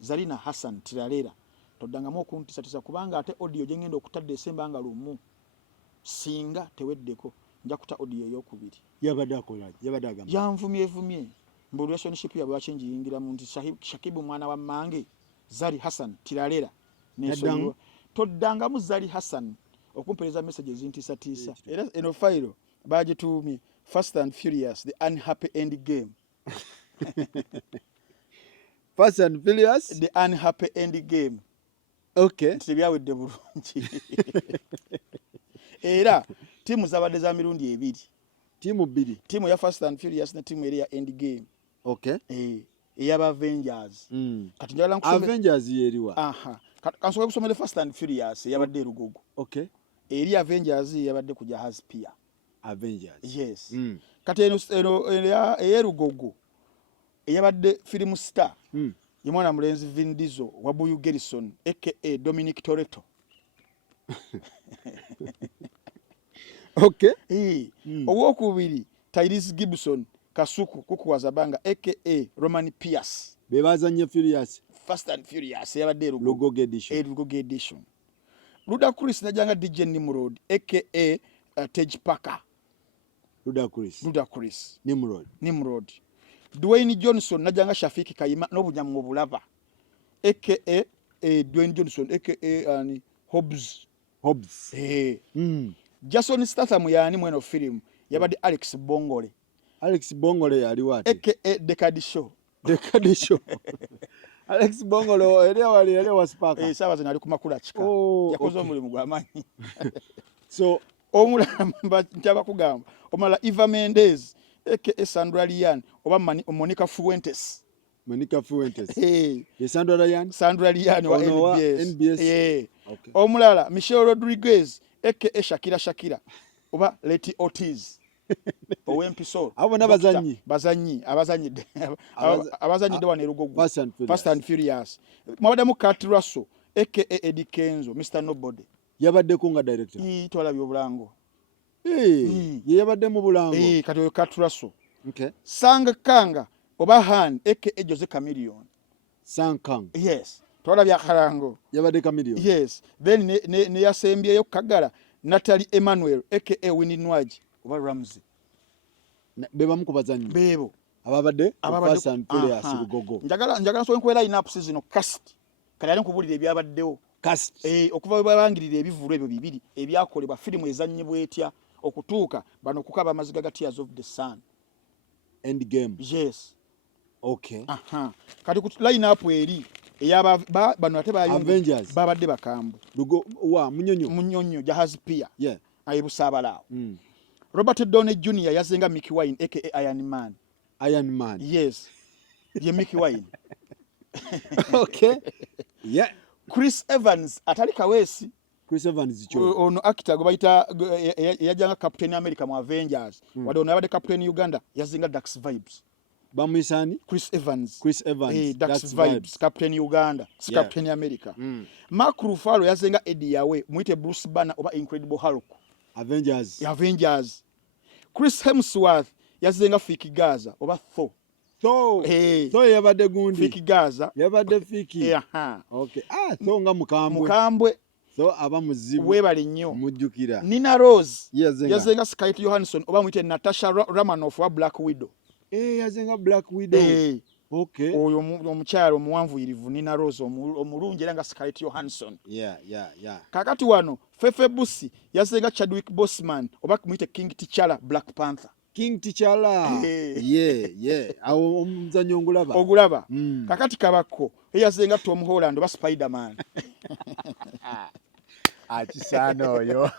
Zarina Hassan Tiralera toddangamu okuntisa kubanga ate audio gye ngenda okutadde esemba nga lumu singa teweddeko nja kuta audio ey'okubiri yabadde agamba yanvumye mbu relationship yabwe wachenji yingira mu nti Shakibu mwana wa Mange Zari Hassan Tiralera n'ensonyiwa toddangamu Zari Hassan okumpereza messages ntisatiisa era eno file bagituumye Fast and Furious the unhappy end game. Fast and Furious the unhappy end game. Okay. Tibyawedde bulungi. Era timu zabadde za mirundi ebiri. Timu bbiri. Timu ya Fast and Furious na timu eri ya end game. Okay. Eyaba Avengers. Kati njala nkusome Avengers yeriwa. Aha. Kansoka kusomera Fast and Furious yabadde Rugogo. Okay. Eri Avengers yabadde ku Jahaz pia. Avengers. Yes. Kati eno eyerugogo eyabadde film star. Yimwana mulenzi Vin Diesel wa Buyu Garrison aka Dominic Toretto. Okay. Owokubiri Tyrese Gibson Kasuku kukuwazabanga aka Roman Pierce. Bebazanye Furious. Fast and Furious yabadde Rugogo edition. Rugogo edition. Ludacris najanga DJ Nimrod aka Tej Parker. Ludacris. Nimrod. Dwayne Johnson najanga Shafiki Kayima n'obunyamu obulaba aka Dwayne Johnson aka Hobbs. Jason Statham yani mweno film yabadde Alex Bongole yali wati aka Decade Show. Alex Bongole ele wa Spark sawa zina ali kumakula chika yakoze omulimu gw'amanyi. So omulamba ntaba kugamba omala Eva Mendes aka Sandra Lian oba Monica Fuentes. Sandra Lian wa NBS. Okay. Omulala Michelle Rodriguez aka Shakira oba Letty Ortiz. Owempiso abo abazanyi de wanerugogo Fast and Furious. Mwabadamu Kurt Russell aka Eddie Kenzo Mr Nobody yabadde kunga director twala byobulango yabadde mu bulango kati Kurt Russell. Okay. Sang Kanga oba Han aka Jose Chameleon. Sang Kang. Yes. Twala bya karango yabadde Chameleon. Yes. Then ne yasembye Kagala Natalie Emmanuel aka Winnie Nwaji oba Ramsey. Beba mukubazanyi. Bebo. Ababadde Fast and Furious Rugogo. Njagala so nkwera line-up zino cast. Kali ali nkubulira ebyabaddewo. Cast. Okuva babangirira ebivulu ebyo bibiri ebyakolebwa filimu ezannyibwa etya okutuuka bano kukaba amaziga ga Tears of the Sun. End game. Yes. Okay. Kati ku line-up eri eyaba bano ate Avengers babadde bakambu. Munyonyo Jahaz pia. Yeah. Ayibusabalao. Robert Downey Jr. yazenga Mickey Wine aka Iron Man. Yes. Ye Mickey Wine. Okay. Yeah. Chris Evans atali kawesi. Ono actor gobayita yajanga Captain America mu Avengers. Wade ono yabade Captain Uganda yazinga Dax Vibes. Bamusani Chris Evans. Dax Vibes Captain Uganda, yeah. Captain America. Mark Ruffalo yazenga Eddie Yawe, muite Bruce Banner oba Incredible Hulk. Avengers. Chris Hemsworth yazenga Fiki Gaza oba Thor. So yabadde gundi. Fiki Gaza. Yabadde Fiki. Okay. So nga mukambwe. So aba muzibu. Webale nnyo. Mujjukira. Nina Rose. Yazenga Scarlett Johansson oba muite Natasha Romanoff wa Black Widow. Yazenga Black Widow. Okay. Oyo omukyalo omuwanvuyirivu Nina Rose omulungi era nga Scarlett Johansson. Yeah. Kakati wano Fefe Busi yazenga Chadwick Boseman oba muite King T'Challa Black Panther. King T'Challa. Yeah. Awo omuzanyo ogulaba. Kakati kabako yazenga Tom Holland oba Spider-Man. Achisano oyo.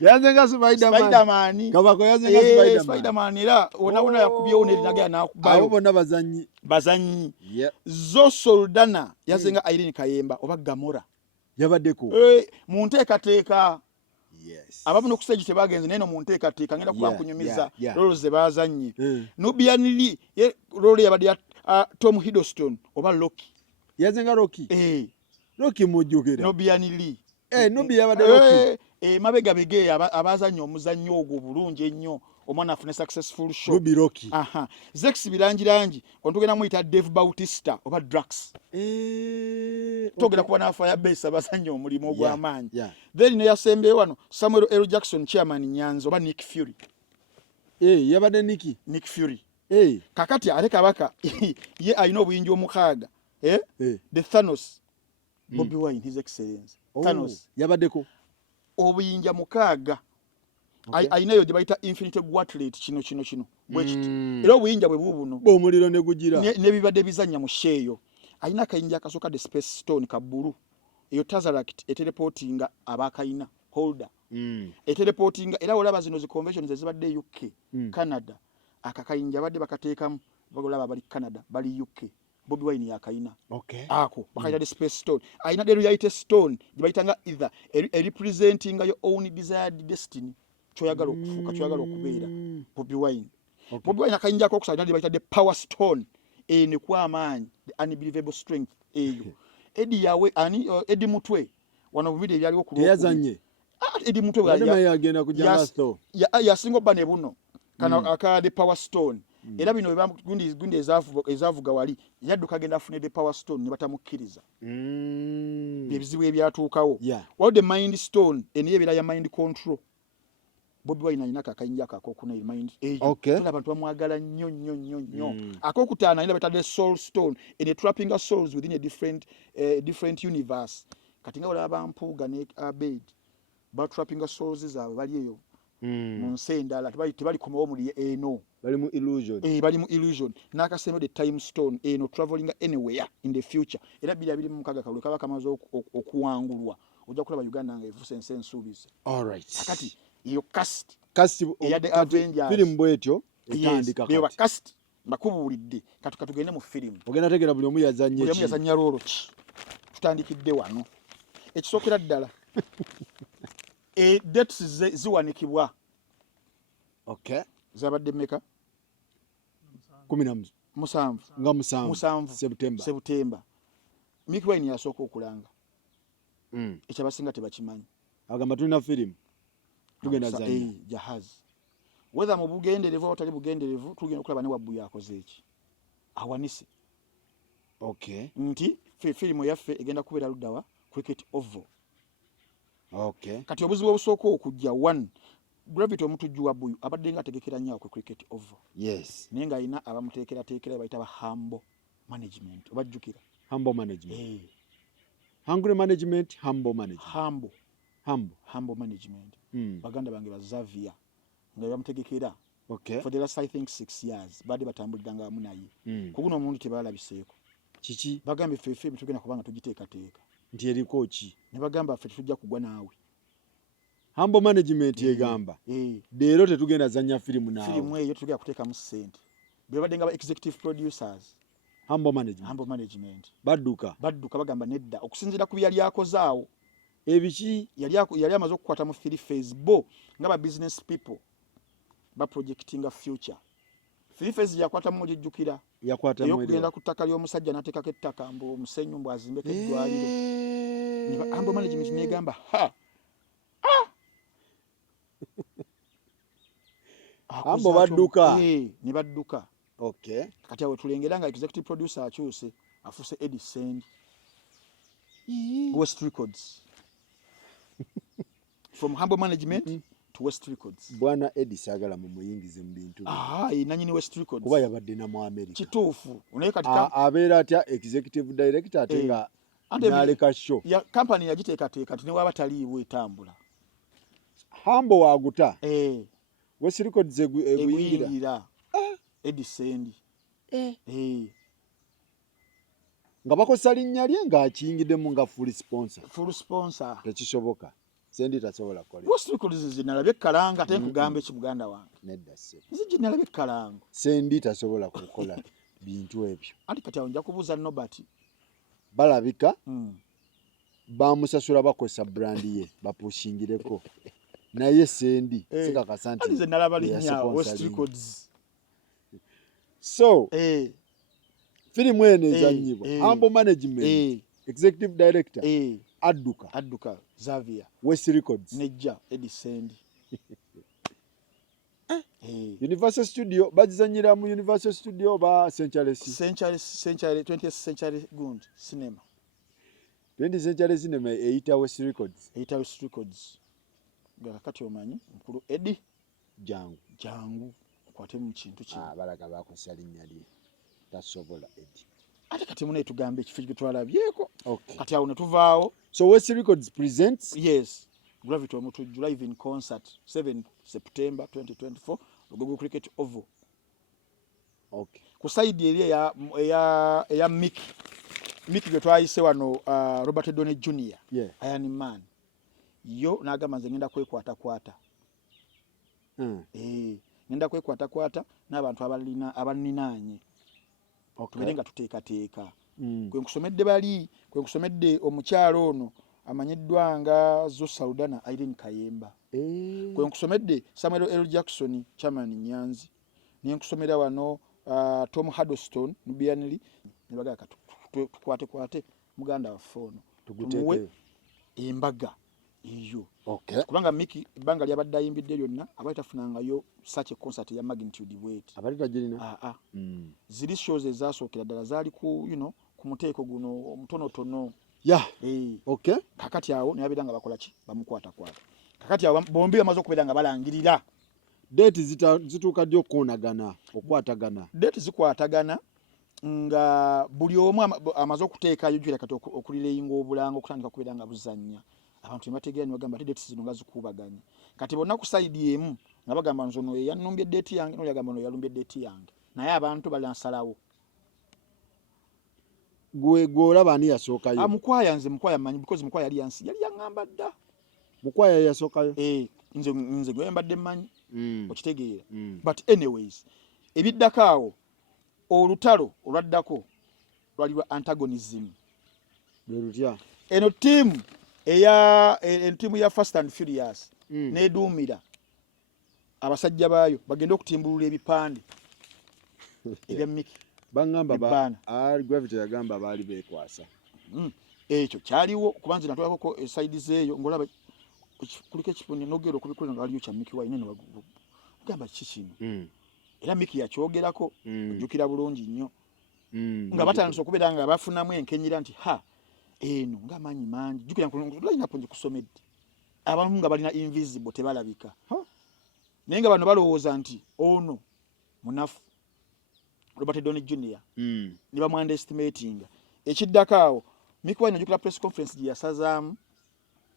Yazenga Spider-Man. Kabako yazenga Spider-Man era ona yakubyewo ne linaga nakubayo. Abo bonna bazanyi. Yeah. Zo Soldana yazenga Irene Kayemba oba Gamora. Yabaddeko. Mu nteekateeka. Yes. Abamu no kustage tebagenze neno mu nteekateeka ngenda kuba kunyumiza lolo ze bazanyi. Nubian Lee lolo yabadde Tom Hiddleston oba Loki. Yazenga Loki. Loki mujjukira. Nubian Lee. Nubi yabadde Loki. Mabega bege abazanyi omuzannyo ogwo bulungi ennyo omwana afune successful show Ruby Rocky aha Zex birangirangi ontugenda muyita Dave Bautista oba Drax togera kuba na fire base abasanya omulimu ogw'amaanyi then ne yasembe wano Samuel L. Jackson chairman Nyanza oba Nick Fury yabade Nick Fury kakati aleka abaka ye alina obuyinja omukaaga the Thanos Bobby Wine his excellence Thanos yabadeko obuyinja mukaaga alinayo gye bayita Infinity Gauntlet kino bwekiti era obuyinja bwe bubuno omuliro ne gugira ne bibadde bizanya mu sheeyo alina akayinja akasooka the Space Stone ka bbulu eyo Tazaract eteleportinga abakayina holder eteleportinga era olaba zino zi conventions ezibadde UK Canada akakayinja badde bakateekamu bagolaba bali Canada bali UK Bobby Wine yakayina ako bakayita the Space Stone alina the Reality Stone gye bayitanga either representing your own desired destiny choyagala okufuuka choyagala okubeera Bobby Wine Bobby Wine akayinja ako okusayina gye bayita the Power Stone ne kwa amaanyi the unbelievable strength eyo Eddie yawe ani Eddie Mutwe wano video byaliwo ku yazanye Eddie Mutwe yagenda kujanga store yasingo bane buno kana aka the Power Stone era bino gundi ezavuga wali yadduka agenda afune the Power Stone ne batamukkiriza ebizibu ebyatuukawo what the Mind Stone eniye bira ya mind control Bobby Wine alina kakayinja kakokuna mind tula abantu bamwagala nnyo akokutaana ina betadde Soul Stone in trapping us souls within a different universe kati nga olaba ampuuga ne Abed ba trapping us souls zaabwe bali eyo mu nsi endala tebali komawo muli eno bali mu illusion n'akasembe the Time Stone eno traveling anywhere in the future era bili mu mukaga kalwe kaba kamaze okuwangulwa ojja kulaba Uganda nga evuse ensi ensuubize akati iyo cast ya the Avengers film bwetyo etandika kati yes, cast bakubuulidde katugende mu film ogenda tegera buli omu yazanya rolo ki tutandikidde wano ekisookera ddala dates ziwanikibwa zabadde mmeka 17 September Mick Wine yasooka okulanga ekyabasinga tebakimanyi agamba tulina film tugenda zanya jahazi whether mu bugenderevu oba tali bugenderevu tugenda okulaba ne wabbu yakoze eki awanise nti firimu yaffe egenda kubeera luddawa Cricket Oval kati obuzibu obusooka okujja 1 Gravity omutujju wabbu abadde nga ategekera nnyo ku Cricket Oval naye nga alina abamuteekerateekera bayita ba humble management obajjukira humble management hungry management humble management baganda bange ba Xavier nga bamutegekera for the last I think 6 years badde batambuliranga wamu naye kuguno omuntu tebalabiseeko kiki bagambe ffe tugenda kubanga tugiteekateeka nti eriko ki ne bagamba ffe tujja kugwa naawe humble management egamba leero tetugenda zanya filimu eyo tugenda kuteekamu ssente be badde nga ba executive producers humble management badduka bagamba nedda okusinziira ku byali akozaawo ebiki yali amaze okukwata mu Facebook nga ba business people ba projecting a future phase yakwata mu jjukira yakwata mu kugenda ku ttaka ly'omusajja n'ateekako ettaka mbu omusenyu mbu azimbeko eddwaliro niba humble management negamba ambo badduka ne badduka kati awo tulengera nga executive producer akyuse afuse Edison West Records from humble management to West Records bwana Edison agala mu muyingize mu bintu nanyini West Records kuba yabadde na mu America kituufu unaye kati abeera atya executive director atenga naleka show ya company yagiteekateeka ne waba taliibwe etambula humble waguta West Records eguyingira Edison nga bakosa linnya lye ng'akiyingiddemu nga full sponsor tekisobola sendi tasobola kola West Records zinalabye kalanga ate nkugamba ekibuganda wange nedda se zinalabye kalanga sendi tasobola kukola bintu ebyo ati kati awonja kubuuza Nobati balabika bamusasula bakosa brand ye bapushingireko naye sendi sikakasa nti nze nalaba linnya West Records so filimu eno ezannyibwa humble management executive director adduka Xavier West Records nejja Edison Universal Studio bagizanyira mu Universal Studio ba century 20th century gund cinema 20th century cinema eita West Records gakati omanyi mukulu Eddie jangu kwate mu kintu kino balaga bakozesa linnya lye tasobola Eddie ate kati mune tugambe ekifo kye twalabyeko okay. Kati awo ne tuvaawo so West Records presents yes Gravity Omutuju live in concert 7 September 2024 Lugogo Cricket Oval. Okay. Ku side eri ya Mick gwe twayise wano Robert Downey Jr. Yeah. Iron Man. Yo nagamba nze ngenda kwekwata. Ngenda kwekwata n'abantu abaninanye. Okay. Tuberenga tuteekateeka. Kwe nkusomedde omukyalo ono amanyiddwa nga Zo Saudana Irene Kayemba. Kwe nkusomedde Samuel L. Jackson Chairman Nyanzi. Ne nkusomera wano Tom Huddleston Nubianili ne baga tukwate muganda wa fono. Tumuwe embaga iyo. Okay. Kubanga Mickey banga lyabadde ayimbidde lyonna abaitafunangayo such a concert ya magnitude weight. Abalita jirina. Ziri shows ezasookera ddala zaali ku ku muteeko guno omutonotono. Yeah. Okay. Kakati awo ne babiranga bakola ki bamukwata. Kakati awo bombi bamaze okubiranga balangirira. Date zituuka ddi okwatagana. Date zikwatagana nga buli omu amaze okuteekayo jjira kati okulireyinga obulanga okutandika kubiranga buzannya. Abantu bategeera ne bagamba date zino nga zikubaganye. Kati bonna ku side emu nga bagamba nzono yanumbye date yange no yagamba no yalumbye date yange. Naye abantu balansalawo. Gwe olaba ani yasookayo? Mukwaya manyi because Mukwaya yali yangamba dda. Mukwaya yasookayo? Nze gwe mbadde manyi. Okitegeera. But anyways, ebiddako awo olutalo olwaddako lwali lwa antagonism. Lutya. Eno team ya Fast and Furious neduumira abasajja baayo bagenda okutimbulula ebipande ebya Mickey. Bangamba Gravity yagamba baali beekwasa. Ekyo kyaliwo kubanze natwalako side zeeyo ngolaba kuliko ekipundi nogero kubikola nga aliyo kya Mickey wayine ne bagamba kikino. Era Mickey yakyogerako ojjukira bulungi nnyo. Nga batandise okubeera nga bafunamu enkenyera nti eno ng'amaanyi mangi jjukira line up ngikusomedde. Abantu nga balina invisible tebalabika. Naye nga bano balowooza nti ono munafu Robert Downey Jr. Ne bamu-underestimatinga. Ekiddako awo Mickey wayine ojjukira press conference gye yasazaamu.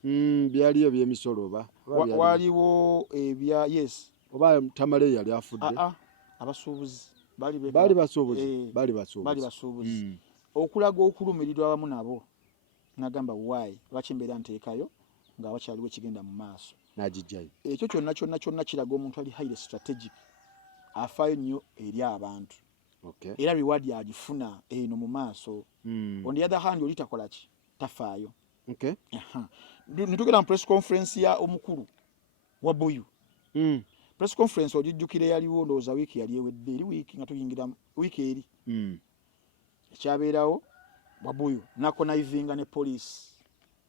Byaliyo by'emisolo waliwo ebya yes. Oba Tamale yali afudde. Abasuubuzi baali basuubuzi. Okulaga okulumirirwa awamu nabo nagamba why lwaki mbeera nteekayo nga wakyaliwo ekigenda mu maaso. N'agijjayo. Ekyo kyonna kiraga omuntu ali highly strategic. Afaayo nnyo eri abantu. Okay. Era reward yagifuna eno mu maaso. On the other hand oli takola ki tafaayo. Okay. Nitugenda mu press conference ya omukulu wa Buyu. Press conference ogijjukire yaliwo ndowooza wiiki yali ewedde eri wiiki nga tuyingira wiiki eri. Ekyabeerawo Wabuyu nakonaivinga ne police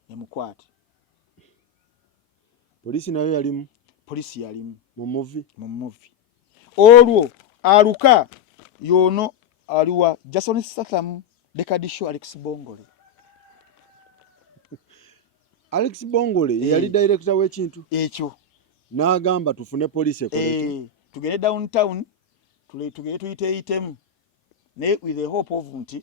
emukwate. Police nayo yalimu. Police yalimu mu movie. Olwo aluka yono aliwa Jason Statham Dekadisho Alex Bongole. Alex Bongole yali director w'ekintu ekyo. N'agamba tufune police ekole tugende downtown tuyiteeyitemu ne with the hope of nti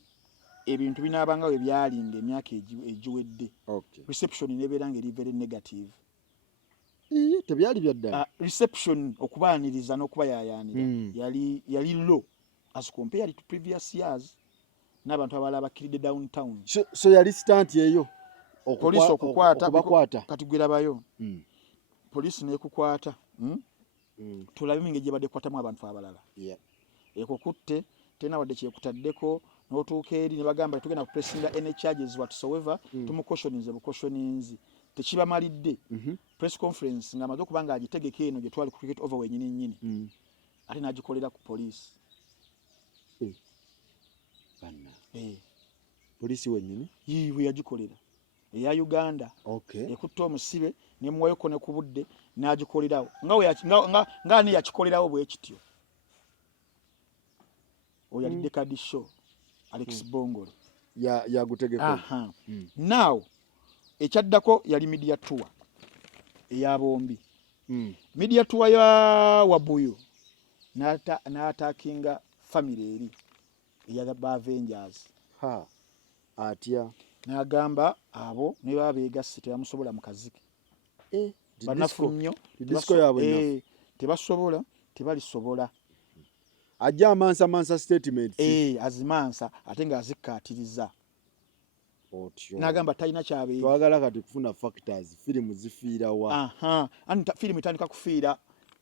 ebintu binaabanga we byalinga emyaka egiwedde. Okay. Reception nebeera ngeri very negative. Tebyali byaddala. Reception okubaaniriza n'okubayayaanira yali low as compared to previous years. N'abantu abalala bakiridde downtown. So yali stunt yeyo. Police okukwata kati gwerabayo. Police nekukwata. Tulabe mingi gye badde kwatamu abantu abalala. Ekukutte tena wadde kyekutaddeko n'otuuka eri ne bagamba tugenda kupressinga any charges whatsoever tumukoshonize bukoshonizi tekibamalidde. Press conference nga amaze okubanga agitegeka eno gye twali ku cricket over wenyini nnyini ate n'agikolera ku police. Police wenyini yiwe yagikolera eya Uganda. Okay. Ekutta omusibe ne muwayoko ne ku budde n'agikolerawo nga ani yakikolerawo bwe kityo oyo yali Decade Show Alex Bongole yagutegeka now ekyaddako yali media tour eya bombi media tour ya Wabuyo n'atakinga family eri eya ba Avengers atya n'agamba abo ne babeegasse tebamusobola mu kaziki banafu nnyo disco yabwe tebasobola tebalisobola ajja amansa statement azimansa ate nga azikkaatiriza otyo n'agamba talina kyabe twagala kati kufuna factors filimu zifiira wa filimu itandika kufiira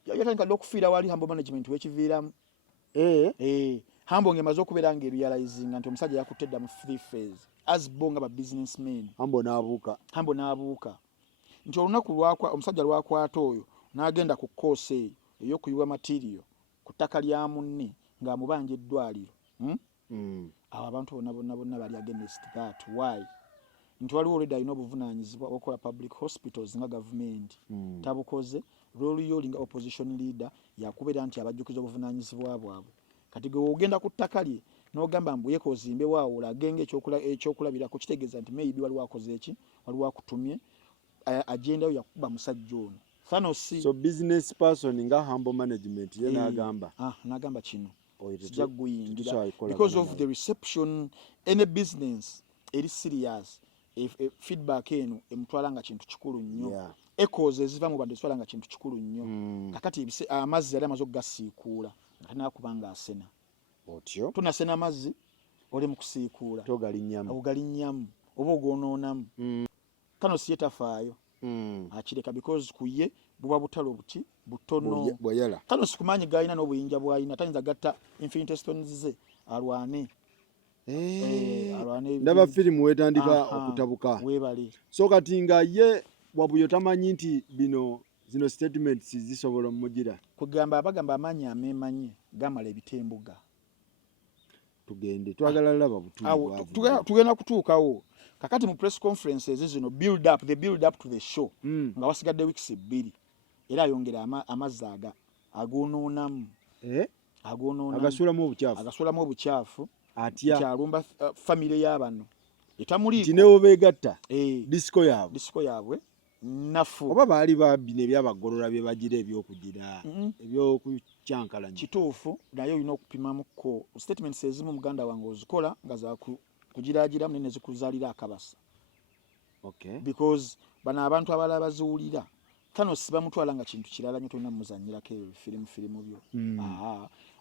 yatandika dde okufiira wali Humble Management wekiviiramu Humble ng'emaze okubeera ng'erealizinga nti omusajja yakutte dda mu 3 phase asbo nga ba businessmen Humble n'abuuka nti olunaku omusajja lwakwata oyo n'agenda ku course eyo ey'okuyiwa material ku ttaka lya munne ng'amubanja eddwaliro abo abantu bonna bali against that why nti waliwo already alina obuvunaanyizibwa okukola public hospitals nga gavumenti tabukoze lw'oliyo olinga opposition leader yakubeera nti abajjukiza obuvunaanyizibwa bwabwe kati gwe ogenda ku ttaka lye n'ogamba mbuyeko ozimbe waawo olagenge ekyokulabirako kitegeeza nti maybe waliwo akoze eki waliwo akutumye agenda yo yakuba musajja ono so business person nga Humble Management ye n'agamba kino sijja kuguyingira because of the reception any business eri serious feedback eno emutwala nga kintu kikulu nnyo echoes eziva mu badde swala nga kintu kikulu nnyo kakati amazzi yali amaze okugasiikuula nga nakubanga asena otyo tunasena amazzi oli mu kusiikuula ogalinyamu oba ogoononamu kano siye tafaayo akireka because kuye buba butalo buki butono kano sikumanyi galina n'obuyinja bwalina tayinza gatta Infinity Stones ze alwane ndaba firimu wetandika okutabuka webale so kati nga ye Wabuyo tamanyi nti zino statements zisobola omugira kugamba abagamba amanyi amemanye gamala ebitembuga tugende twagala laba butuufu tugenda kutuukawo kakati mu press conferences zino build up to the show nga wasigadde weeks 2 era ayongera amazzi agoononamu agasulamu obucaafu atya kyalumba family y'abano etamuliko kinewo begatta disco yaabwe nafu oba baali babine byabagolola bye bagira ebyokugira ebyokukyankalanya kituufu naye olina okupimamuko statements ezimu muganda wange ozikola nga za kugiragiramu nene zikuzaalira akabasa because bano abantu abalala baziwulira kano sibamutwala nga kintu kirala nyo tolina muzanyirako firimu byo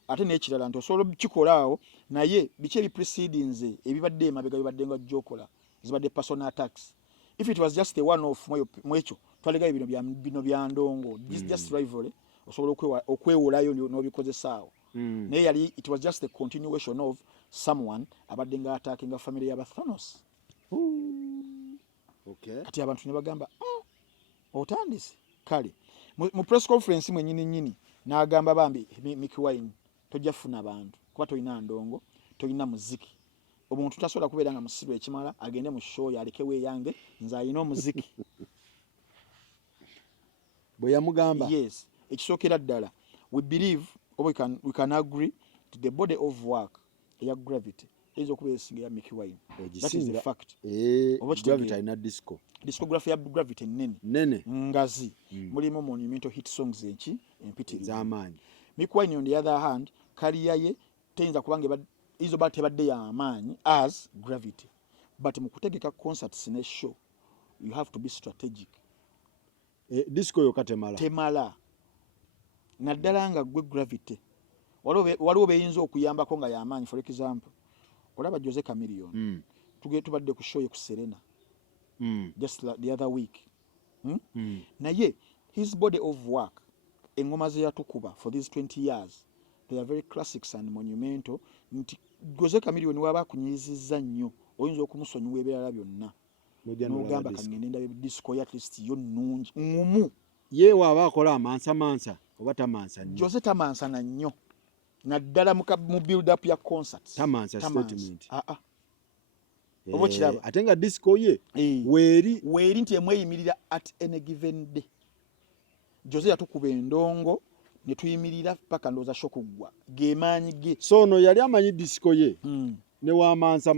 ate n'ekirala nti osobola kikolaawo naye biki ebiprecedings ebibadde emabega bibadde nga gyokola zibadde personal attacks if it was just a one off mwekyo twalegayo bino bya ndongo just rivalry osobola okwewolayo n'obikozesaawo naye yali it was just a continuation of someone abadde nga attacking family y'aba Thanos kati abantu ne bagamba otandise kale mu press conference mwennyini n'agamba bambi Mickey Wine tojja funa bantu kuba tolina ndongo tolina muziki omuntu tasobola kubeera nga musiru ekimala agende mu show yalekewo eyange nze alina omuziki bwe yamugamba yes ekisookera ddala we believe or we can agree to the body of work eya Gravity eyinza okubeera esinga ya Mickey Wine that is a fact Gravity alina discography ya Gravity nene ngazi mulimu monumental hit songs empitirivu z'amaanyi Mickey Wine on the other hand kaliya ye teyinza kubanga izo tebadde y'amaanyi as Gravity but mu kutegeka concerts ne show you have to be strategic disco yo temala naddala nga gwe Gravity waliwo beyinza okuyambako nga y'amaanyi for example olaba Jose Chameleone tubadde ku show ye ku Serena just the other week naye his body of work engoma ze yatukuba for these 20 years they are very classics and monumental nti Jose Chameleone waba akunyizizza nnyo oyinza okumusonyiwa ebirala byonna n'ogamba kangende ndabe disco at least yo nnungi ngumu ye waba akola amansa oba tamansa nnyo Jose tamansa na nnyo naddala mu build up ya concerts tamansa statement obo kiraba ate nga disco ye weeri nti emweyimirira at any given day. Jose yatukuba endongo ne tuyimirira paka ndoza shokugwa gemaanyi ge. So no yali amanyi disco ye ne wa mansa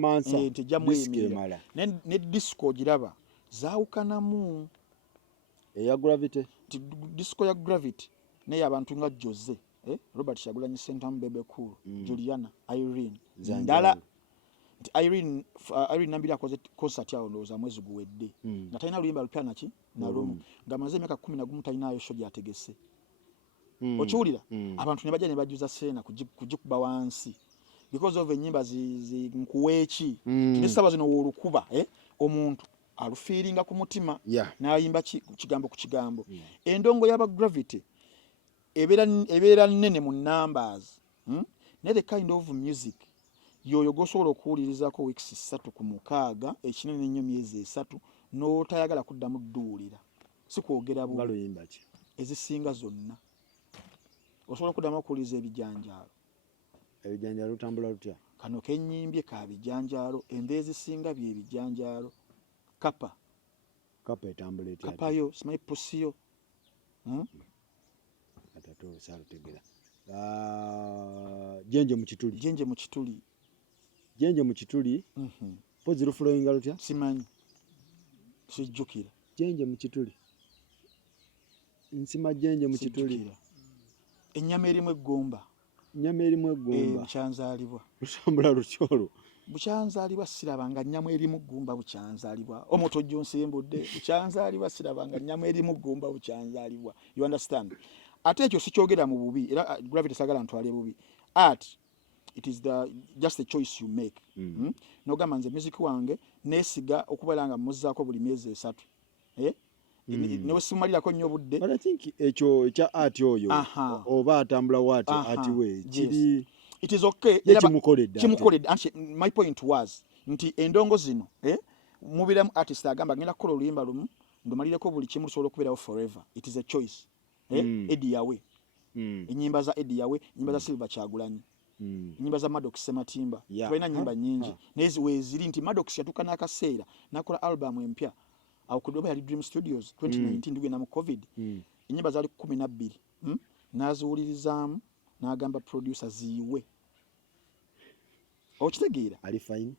tejamweyimirira ne disco giraba zaawukanamu eya Gravity. Disco ya Gravity naye abantu nga Jose Robert Shagulanyi Sentamu Bebe Cool Juliana Irene ndala nti Irene Nambira akoze concert yawo ndowooza mwezi guwedde nga talina luyimba lupya naki nalumu ng'amaze emyaka 11 talinayo show gyategese. Okiwulira abantu ne bajja ne bajjuza Serena kugikuba wansi because of ennyimba nkuweeki tunesaba zino wolukuba omuntu alufiiringa ku mutima n'ayimba kigambo ku kigambo. Endongo y'aba Gravity ebeera nnene mu numbers ne the kind of music yoyo gosobola okuwulirizako weeks 3 ku 6 ekinene nnyo myezi 3 n'otayagala kuddamu dduulira si kwogera buluyimba ki ezisinga zonna osobola kuddamu okuwuliriza ebijanjaalo lutambula lutya kano kenyimbye ka bijanjaalo enva ezisinga bye bijanjaalo kapa etambula etya kapayo simanyi pusiyo atato salutegera jenje mu kituli pozi lufulowinga lutya simanyi sijjukira jenje mu kituli nsima jenje mu kituli ennyama erimu eggomba bukyanzaalibwa lutambula lutyolo bukyanzaalibwa sirabanga nnyama erimu ggumba bukyanzaalibwa omutojjo nsimbudde bukyanzaalibwa sirabanga nnyama erimu ggumba bukyanzaalibwa you understand. Ate ekyo sikyogera mu bubi era Gravity sagala ntwale bubi art it is just the choice you make. Nogamba nze music wange nesiga okubeera nga muzzaako buli myezi 3 newe simalirako nnyo budde. But I think ekyo ekya art oyo oba atambula wati ati we kiri it is okay kimukoledde. My point was nti endongo zino mubiramu artist agamba ngenda kukola oluyimba lumu ndomalireko buli kimu lusobola okubeerawo forever. It is a choice. Eddie Yawe ennyimba za Eddie Yawe, ennyimba za Silver Kyagulanyi, ennyimba za Maddox Sematimba tulina nnyimba nyingi naye weeziri nti Maddox yatuuka n'akaseera n'akola album empya awo kudoba yali Dream Studios 2019 ndugenda mu COVID ennyimba zaali 12 n'aziwulirizaamu n'agamba producer ziyiwe okitegeera ali fine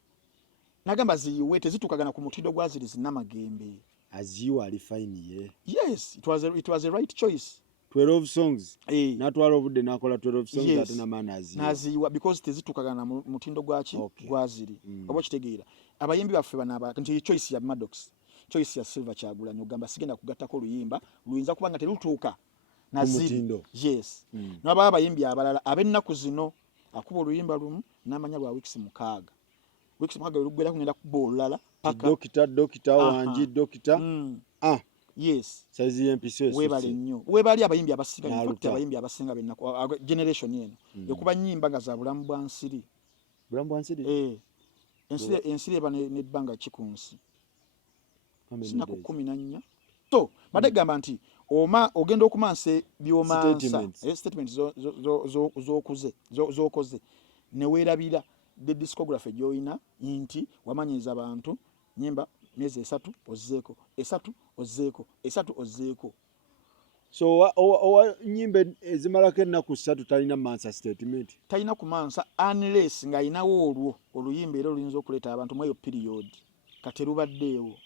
n'agamba ziyiwe tezitukagana ku mutindo gwa ziri zinamagembe aziwa ali fine ye yes it was a right choice 12 songs natwala obudde nakola 12 songs ate namana naziwa because tezitukagana mutindo gwaki gwaziri obo kitegeera abayimbi baffe banaba nti choice ya Maddox choice ya Silver Kyagulanyi ogamba sigenda kugattako luyimba luyinza kubanga terutuuka naziri yes n'aba abayimbi abalala ab'ennaku zino akuba oluyimba lumu n'amanya lwa weeks 6 olugwera kugenda kuba olulala paka dokita wanji dokita yes saizi y'empisa webale nnyo webali abayimbi abasinga nti abayimbi abasinga bennaku generation eno ekuba nnyimba nga za bulamu bwa nsiri ensiri eba n'ebbanga kikunsi sina ku 14 to badde gamba nti ogenda okumansa byomansa statement zokoze neweerabira the discography gy'olina nti wamanyiriza abantu nyimba myezi 3 ozzeeko 3 ozzeeko 3 ozzeeko so nyimba ezimalako ennaku 3 talina mansa statement talina kumansa unless ng'ayinawo olwo oluyimba era oluyinza okuleeta abantu mweyo period katerubaddeewo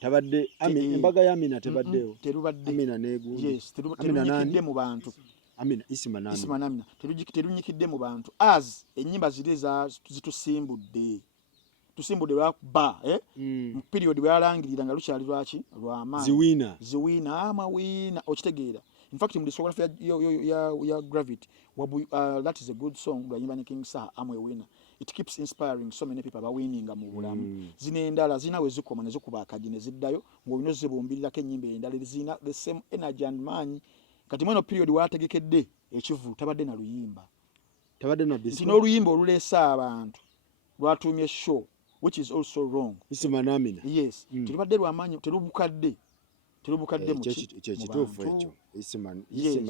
tabadde embaga ya Amina tebaddeewo terubadde Amina neegundi yes terunyikidde mu bantu Amina Isima Amina terunyikidde mu bantu as ennyimba ziri zitusimbudde lwakuba mu period bwalangirira nga lukyali lwaki lw'amaanyi ziwina amawina okitegeera. In fact mu discography ya Gravity that is a good song lwanyimba ne King Saha amwe winner. It keeps inspiring so many people abawinninga mu bulamu zino endala zina we zikoma ne zikuba akadi ne ziddayo ng'olina zibumbirirako ennyimba endala zina the same energy and maanyi kati mweno period wategekedde ekivu tabadde na luyimba tabadde na disco nti n'oluyimba oluleesa abantu lwatumye show which is also wrong. Isima Amina yes terubadde lw'amaanyi terubukadde mu kituufu ekyo Isima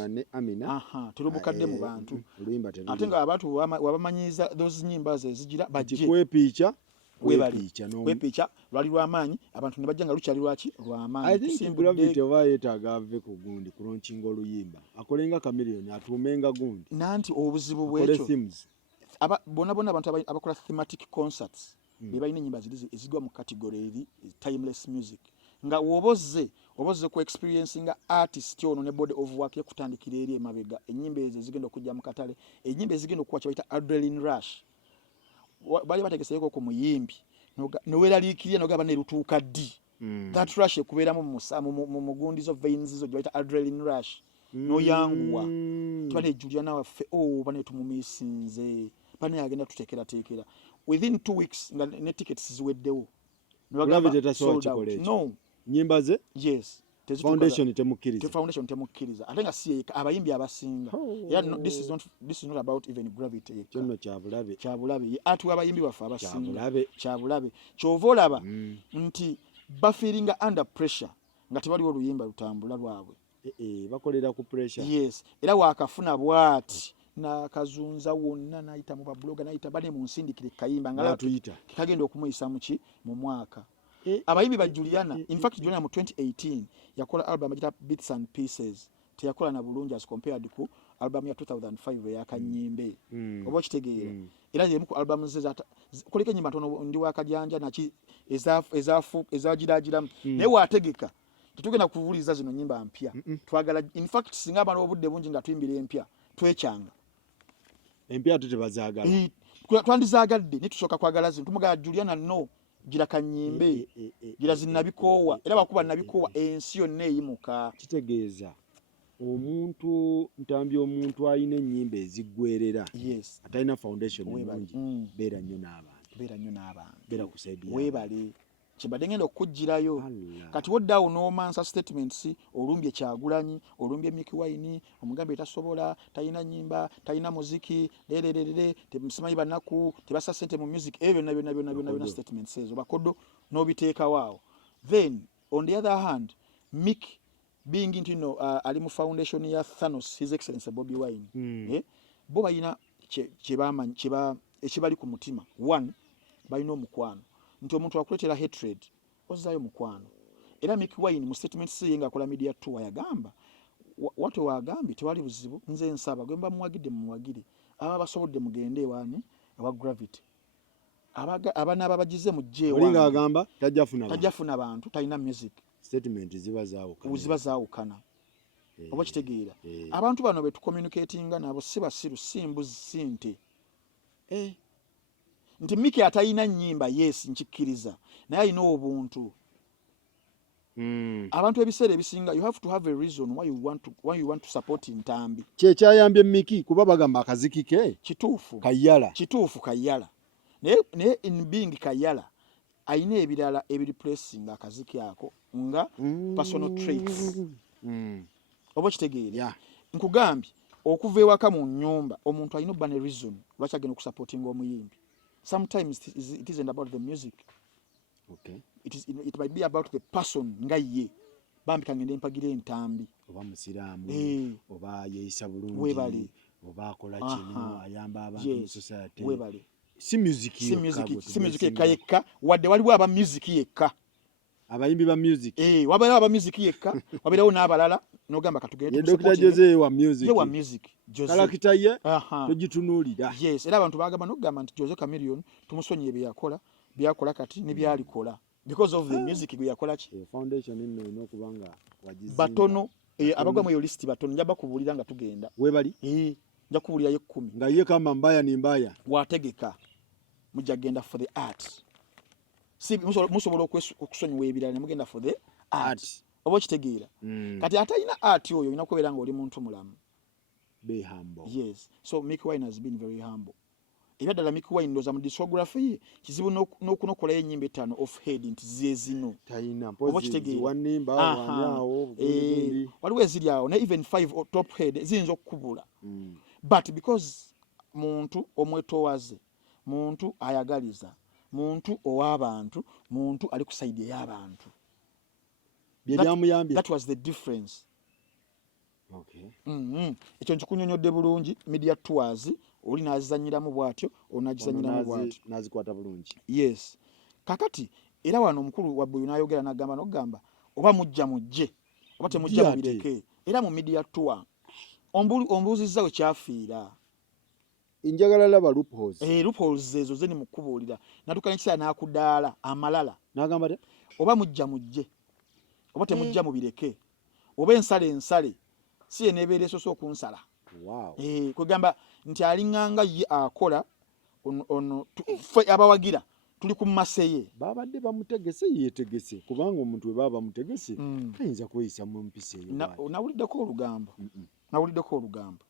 ne Amina terubukadde mu bantu oluyimba terubadde ate nga abantu wabamanyiza those nyimba ze zigira bajje kwepiica wepicha lwali lw'amaanyi abantu ne bajja nga lukyali lwaki lw'amaanyi. I think Gravity oba yeetaaga ave ku gundi kulonkinga oluyimba akolenga Chameleone atuumenga gundi nanti obuzibu bwekyo bonna abantu abakola thematic concerts be balina ennyimba ezigwa mu category eri timeless music nga woboze ku experience nga artist ono ne body of work yakutandikira eri emabega ennyimba ezo zigenda okujja mu katale ennyimba ezigenda okuwa kye bayita adrenaline rush bali bategeseeko ku muyimbi noweraliikirira nogaba nerutuuka ddi that rush ekubeeramu mu mugundizo veins zo gye bayita adrenaline rush noyanguwa tubane Juliana waffe bane tumumisinze bane yagenda tuteekerateekera within 2 weeks nga ne tickets ziweddewo no nyimba ze yes foundation temukkiriza ate nga si abayimbi abasinga this is not about even Gravity kyono kyabulabe ye atu abayimbi baffe abasinga kyabulabe kyova olaba nti bafiringa under pressure nga tebaliwo oluyimba lutambula lwabwe bakolera ku pressure yes era wakafuna bwati nakazunza wonna nayita mu babloga nayita bane mu nsindikire kayimba nga kagenda okumuyisa mu mwaka abayimbi ba Juliana in fact Juliana mu 2018 yakola album ajita Bits and Pieces teyakola na bulungi as compared ku album ya 2005 ya Kanyimbe oba kitegeera era yemu ku album ze kuliko nyimba tono ndi wakajanja na ezajiragira naye wategeka tutugenda kuvuliza zino nyimba mpya twagala in fact singa abantu obudde bungi nga tuyimbira empya twechanga empya tutebazagala twandizagadde nitusoka kwagala zino tumuga Juliana no gira Kanyimbe gira zinabikowa era bakuba nabikowa ensi yonna eyimuka kitegeeza omuntu ntambye omuntu ayina ennyimba eziggwerera yes atalina foundation nnungi beera nnyo n'abantu beera kusaidia webale kibadde ngenda okujjirayo kati woddawo n'omansa statements olumbye Kyagulanyi olumbye Mickey Wine omugambi etasobola talina nyimba talina muziki temusimanyi bannaku tebassa ssente mu music ebyo byonna statements ezo bakodo n'obiteeka waawo then on the other hand Mick being into ali mu foundation ya Thanos His Excellency Bobby Wine bo bayina ekibali ku mutima one bayina omukwano nti omuntu akuletera hatred ozayo mukwano era Mickey Wine mu statements yenga akola media tour yagamba watu wagambi tewali buzibu nze nsaba gwemba muwagide aba basobodde mugende wani wa Gravity abana ababagize mu jewa olinga agamba tajafuna abantu talina music statement ziba zaawukana oba kitegeera abantu bano betu communicatinga nabo sibasiru simbuzi sinte nti Mickey atayina nyimba yes nkikkiriza naye ayina obuntu abantu ebiseera ebisinga you have to have a reason why you want to support Ntambi kyekyayambye Mickey kuba bagamba akaziki ke kituufu kayala naye in being kayala ayina ebirala ebiripressing akaziki ako nga personal traits oba kitegeera nkugambye okuva ewaka mu nnyumba omuntu ayina obba ne reason lwaki agenda okusupportinga omuyimbi. Sometimes it isn't about the music. Okay. It might be about the person nga ye. Bambi kangende mpagire Ntambi. Oba musiramu, oba yeisa bulungi, oba akola kino ayamba abantu mu society. Webale. Si music yekka wadde waliwo aba music yekka. Abayimbi ba music. Wabala aba music yekka, wabirawo n'abalala n'ogamba katugende. Ye Dr. Jose wa music. Ye wa music. Jose. Kalakita ye tugitunuulira. Yes, era abantu bagamba n'ogamba nti Jose Chameleone tumusonye byakola kati ne byalikola. Because of the music gwe yakola ki. Foundation inno inokubanga wajizimba. Batono abagwa mu yo list batono njaba kubulira nga tugenda. Webali? Nja kubulira ye 10. Nga ye kama mbaya ni mbaya. Wategeka. Mujja genda for the art. Si musobola okusonyiwa ebirala ne mugenda for the art. Obo kitegeera. Kati atayina art oyo inakubeera nga oli muntu mulamu. Be humble. Yes. So Mickey Wine has been very humble. Era ddala Mickey Wine ndoza mu discography ye kizibu n'okunokola ennyimba 5 off head nti zezino. Tayina mpozi wanimba wanyawo. Waliwo eziri awo ne even 5 top head ziyinza okukubula. But because muntu omwetowaze, muntu ayagaliza, muntu ow'abantu, muntu ali ku side y'abantu. That was the difference. Okay. Ekyo nkikunyonyodde bulungi media tours oli nazizanyiramu bwatyo onagizanyiramu bwatyo nazikwata bulungi. Yes. kakati era wano omukulu wa Buyu n'ayogera n'agamba oba mujja mujje oba temujja mubireke era mu media tour ombuuzizza we kyafiira njagala laba loopholes loopholes ezo zeni mukubuulira natuka n'ekiseera n'akudaala amalala n'agamba te oba mujja mujje oba temujja mubireke oba ensale si ye neebeera esoose okunsala kwegamba nti alinganga ye akola ono ffe abawagira tuli ku maseye babadde bamutegese yeetegese kubanga omuntu we baba bamutegese ayinza kweyisa mu mpisa eyo nawuliddeko olugambo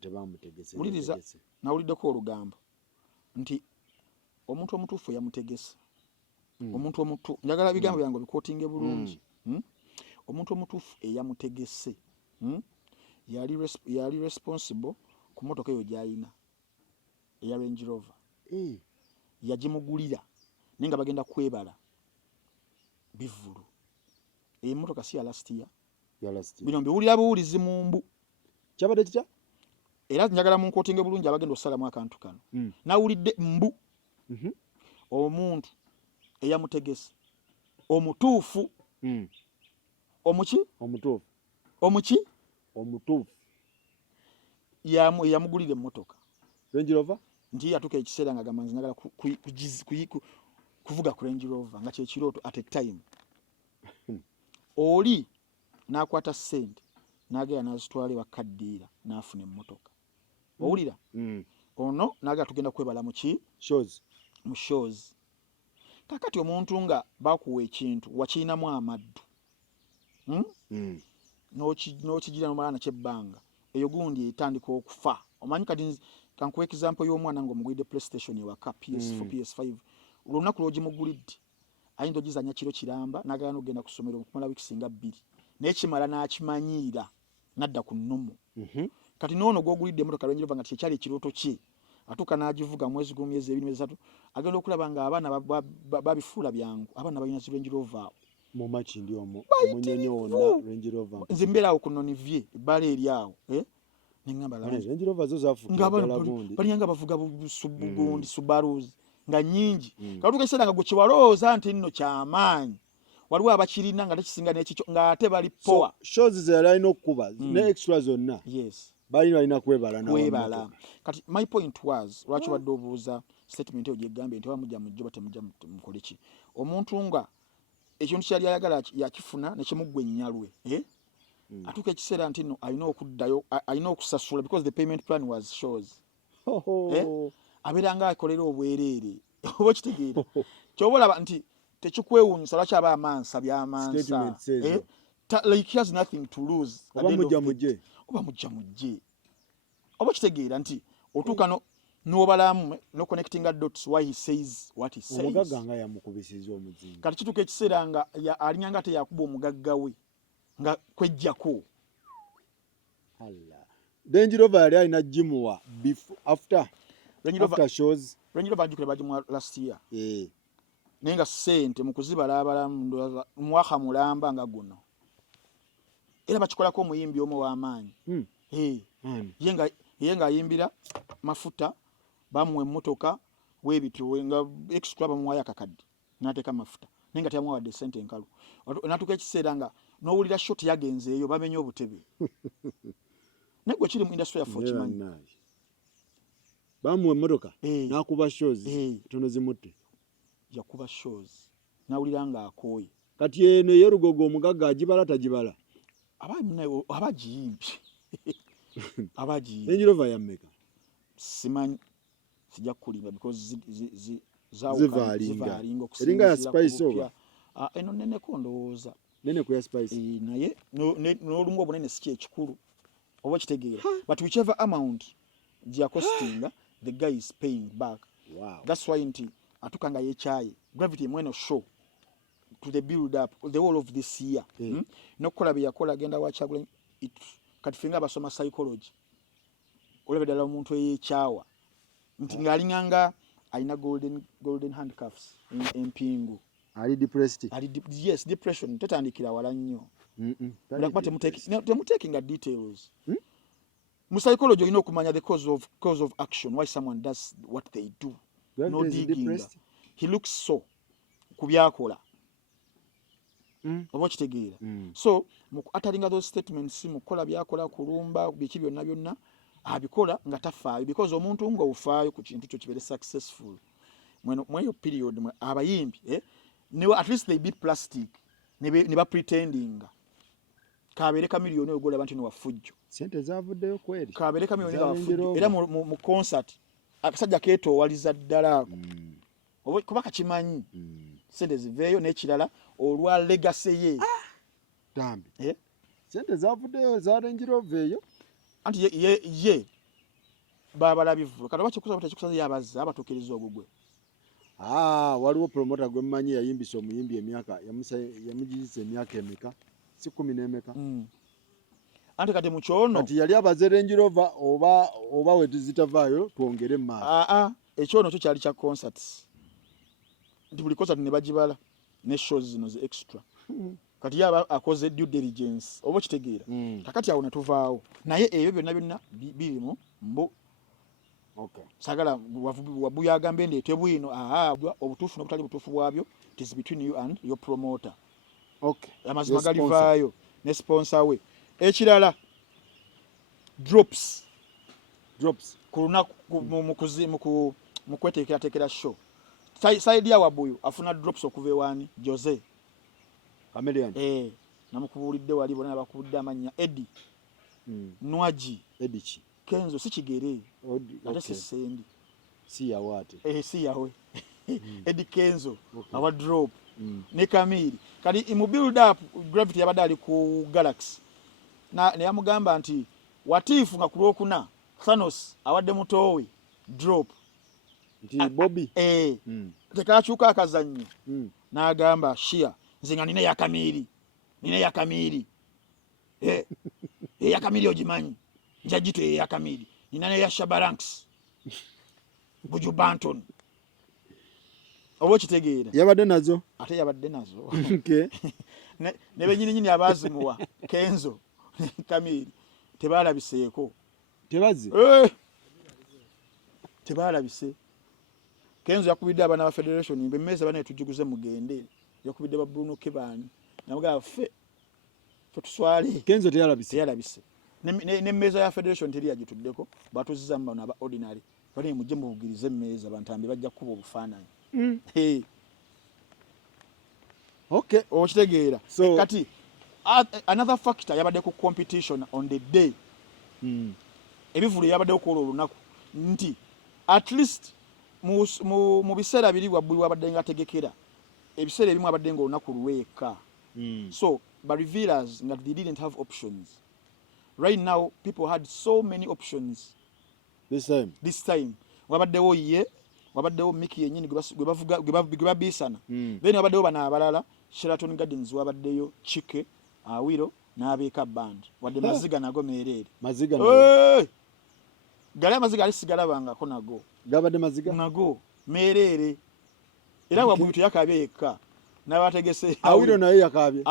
tebamutegese wuliriza nawuliddeko olugambo nti omuntu omutuufu yamutegese omuntu omutu njagala bigambo byange bikootinge bulungi omuntu omutuufu eyamutegese yali responsible ku motoka eyo gy'alina eya Range Rover yagimugulira naye nga bagenda kwebala bivulu emotoka si ya last year bino mbiwulira buwulizi mu mbu kyabadde kitya era njagala mu nkootinge bulungi abagenda osalamu akantu kano nawulidde mbu omuntu eyamutegese omutuufu omutuufu yamugulira emmotoka Range Rover nti yatuka ekiseera nga gamanzi njagala kuvuga ku Range Rover nga kyekirooto at a time oli n'akwata ssente n'agenda n'azitwala bakaddiira n'afuna emmotoka owulira ono n'agenda tugenda kwebala mu shows kakati omuntu nga bakuwa ekintu wakirinamu amaddu n'okigira nomala nakyebbanga eyo gundi etandika okufa omanyi kati kankuwa example y'omwana ng'omugulidde PlayStation ewaka PS4 PS5 olunaku lw'ogimugulidde ayinza ogizanya kiro kiramba n'agala n'ogenda ku ssomero okumala wiiki singa 2 naye kimala n'akimanyiira n'adda ku nnumu kati n'ono gw'ogulidde emmotoka Range Rover nga kyekyali ekirooto kye atuuka n'agivuga mwezi gumu myezi 2 myezi 3 agenda okulaba ng'abaana babifuula byangu abaana balina zi Range Rover mumaki ndi omunyonyi wonna Range Rover nze mbeera awo ku Nonivye ebbala eri awo nengamba Range Rover zo zafuuka balina bavuga bugundi Subarus nga nyingi katuuka ekiseera nga gwe kyewalowooza nti nno kyamaanyi waliwo abakirina nga tekisinga n'ekikyo ng'ate bali power shows ze yali alina okukuba ne extra zonna balina kwebala kati my point was lwaki wadde obuuza statement eyo gyegambye nti bamujja mujjo batemujja mukole ki omuntu nga ekintu kyali ayagala yakifuna nekimugwa ennyalwe atuuka ekiseera nti nno alina okuddayo alina okusasula because the payment plan was shows abeera nga akolera obwereere oba okitegeera kyoba olaba nti tekikwewuunyisa lwaki aba amansa byamansa like he has nothing to lose oba mujja mujje oba kitegeera nti otuuka n'obalamu no connecting dots why he says what he says omugagga nga yamukubisiza omuzinga kati kituuka ekiseera nga alinya nga teyakuba omugagga we nga kwejjako Range Rover yali alina gimuwa after shows Range Rover ajukira bagimuwa last year naye nga ssente mu kuzibala abalamu mwaka mulamba nga guno era bakikolako omuyimbi omu w'amaanyi ye nga ayimbira mafuta bamuwa emmotoka weebityo nga extra bamuwayo akakadde n'ateeka amafuta naye nga teyamuwadde ssente enkalu natuuka ekiseera nga n'owulira shoti yagenzeeyo bamenye obutebe naye gwe kiri mu industry yaffe okimanyi bamuwa emmotoka n'akuba shows tono zimutte yakuba shows nawulira nga akooye kati eno yerugogo omugagga agibala tagibala abagiyimbye Range Rover yammeka simanyi sijja kukulimba because zivaalinga eringa ya Spice oba eno neneko ndowooza nene ku ya Spice naye n'olumu obunene si kyekikulu oba kitegeera but whichever amount gya costing the guy is paying back. That's why nti atuka nga yechaye Gravity mweno show to the build up the whole of this year nokukola byakola agenda wachagula kati finga basoma psychology olebedala omuntu eyechawa nti ngalinganga alina golden handcuffs empingu ali depressed yes depression tetandikira wala nnyo ndakubate temutaking details mu psychology you know kumanya the cause of action why someone does what they do. No digging. He looks so ku byakola oba kitegeera so mu atalinga those statements mu kukola byakola kulumba biki byonna abikola nga tafaayo because omuntu nga ufaayo ku kintu kyo kibere successful mweyo period abayimbi at least they beat plastic ne ba pretending kabereka miliyoni ogola abantu ne wafujjo sente zavuddeyo kweli kabereka miliyoni ga wafujjo era mu concert akasajja keto waliza ddala kuba kakimanyi sente ziveeyo n'ekirala olwa legacy ye dambi sente zavuddeyo za Range Rover eyo anti ye babalabivu kati bakikusa batakikusa yabaza abatuukiriza ogugwe waliwo promoter gwe mmanyi yayimbisa omuyimbi emyaka yamugize emyaka emeka si 10 n'emeka anti kati mukyono kati yali abaze Range Rover oba wetizitavaayo twongere mu maaso ekyono kyo kyali kya concerts nti buli concert ne bagibala ne shows zino ze extra kati yaba akoze due diligence oba kitegeera kakati awo netuvaawo naye ebyo byonna birimu mbo sagala wabuya agambe ndeete bwino obutuufu n'obutali butuufu bwabyo it is between you and your promoter amazima galivaayo ne sponsor we ekirala drops ku lunaku mu kweteekerateekera show side ya Wabuyu afuna drops okuva ewaani Jose Chameleon namukubuulidde wali bonna bakubudde amannya Eddie Nwaji Edichi Kenzo si kigere ate si sendi si yawe ate si yawe Eddie Kenzo awa drop ne Kamili kati mu build up Gravity yabadde ali ku Galaxy ne yamugamba nti watifu nga kulwokuna Thanos awadde mutowe drop nti Bobby tekakyuka akazannyo n'agamba shia nze nga nina yakamiri yakamiri ogimanyi njagito yakamiri nina ne ya Shabaranks Buju Banton oba kitegeera yabadde nazo ate yabadde nazo ne benyininyini abazimuwa Kenzo Kamiri tebalabiseeko tebalabise Kenzo yakubidde abaana ba federation mbe mmeza bane tujuguze mugende yakubidde ba Bruno Kebani namuga fe tuswale Kenzo teyalabise ne mmeza ya federation teri yagituddeko batuziza mbano aba ordinary bali mujje mubugirize mmeza bantambi bajja kuba obufaananyi okitegeera so kati another factor yabadde ku competition on the day ebivulu yabadde okukola olunaku nti at least mu biseera biri Wabuyu wabadde nga ategekera ebiseera ebimu abadde nga olunaku luweeka so but revealers nga they didn't have options right now people had so many options this time wabaddewo ye wabaddewo Mickey yenyini gwe babisana then wabaddewo bana abalala Sheraton Gardens wabaddeyo Chike Awiro n'abeeka band wadde maziga nago meerere gala maziga alisigala bangako nago gabadde maziga nago meerere era Wabuyu yakabeeka n'abategese Awiro naye yakabye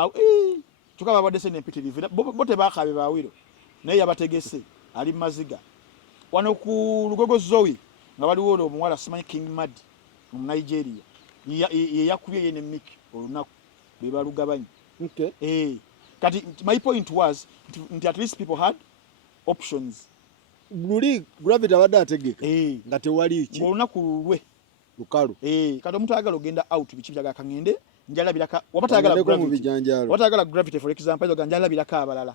tukaba badde sene mpitirivu bote bakabe ba Awiro naye yabategese ali maziga wano ku Lugogo Zoe nga waliwo omuwala simanyi King Mad mu Nigeria ye yakubye yene Mickey olunaku bebalugabanye kati my point was at least people had options luli Gravity abadde ategeka nga tewali ki olunaku lulwe lukalu kati omuntu ayagala ogenda out biki byaga kangende njalabiraka wabatayagala Gravity for example ezo ganjalabiraka abalala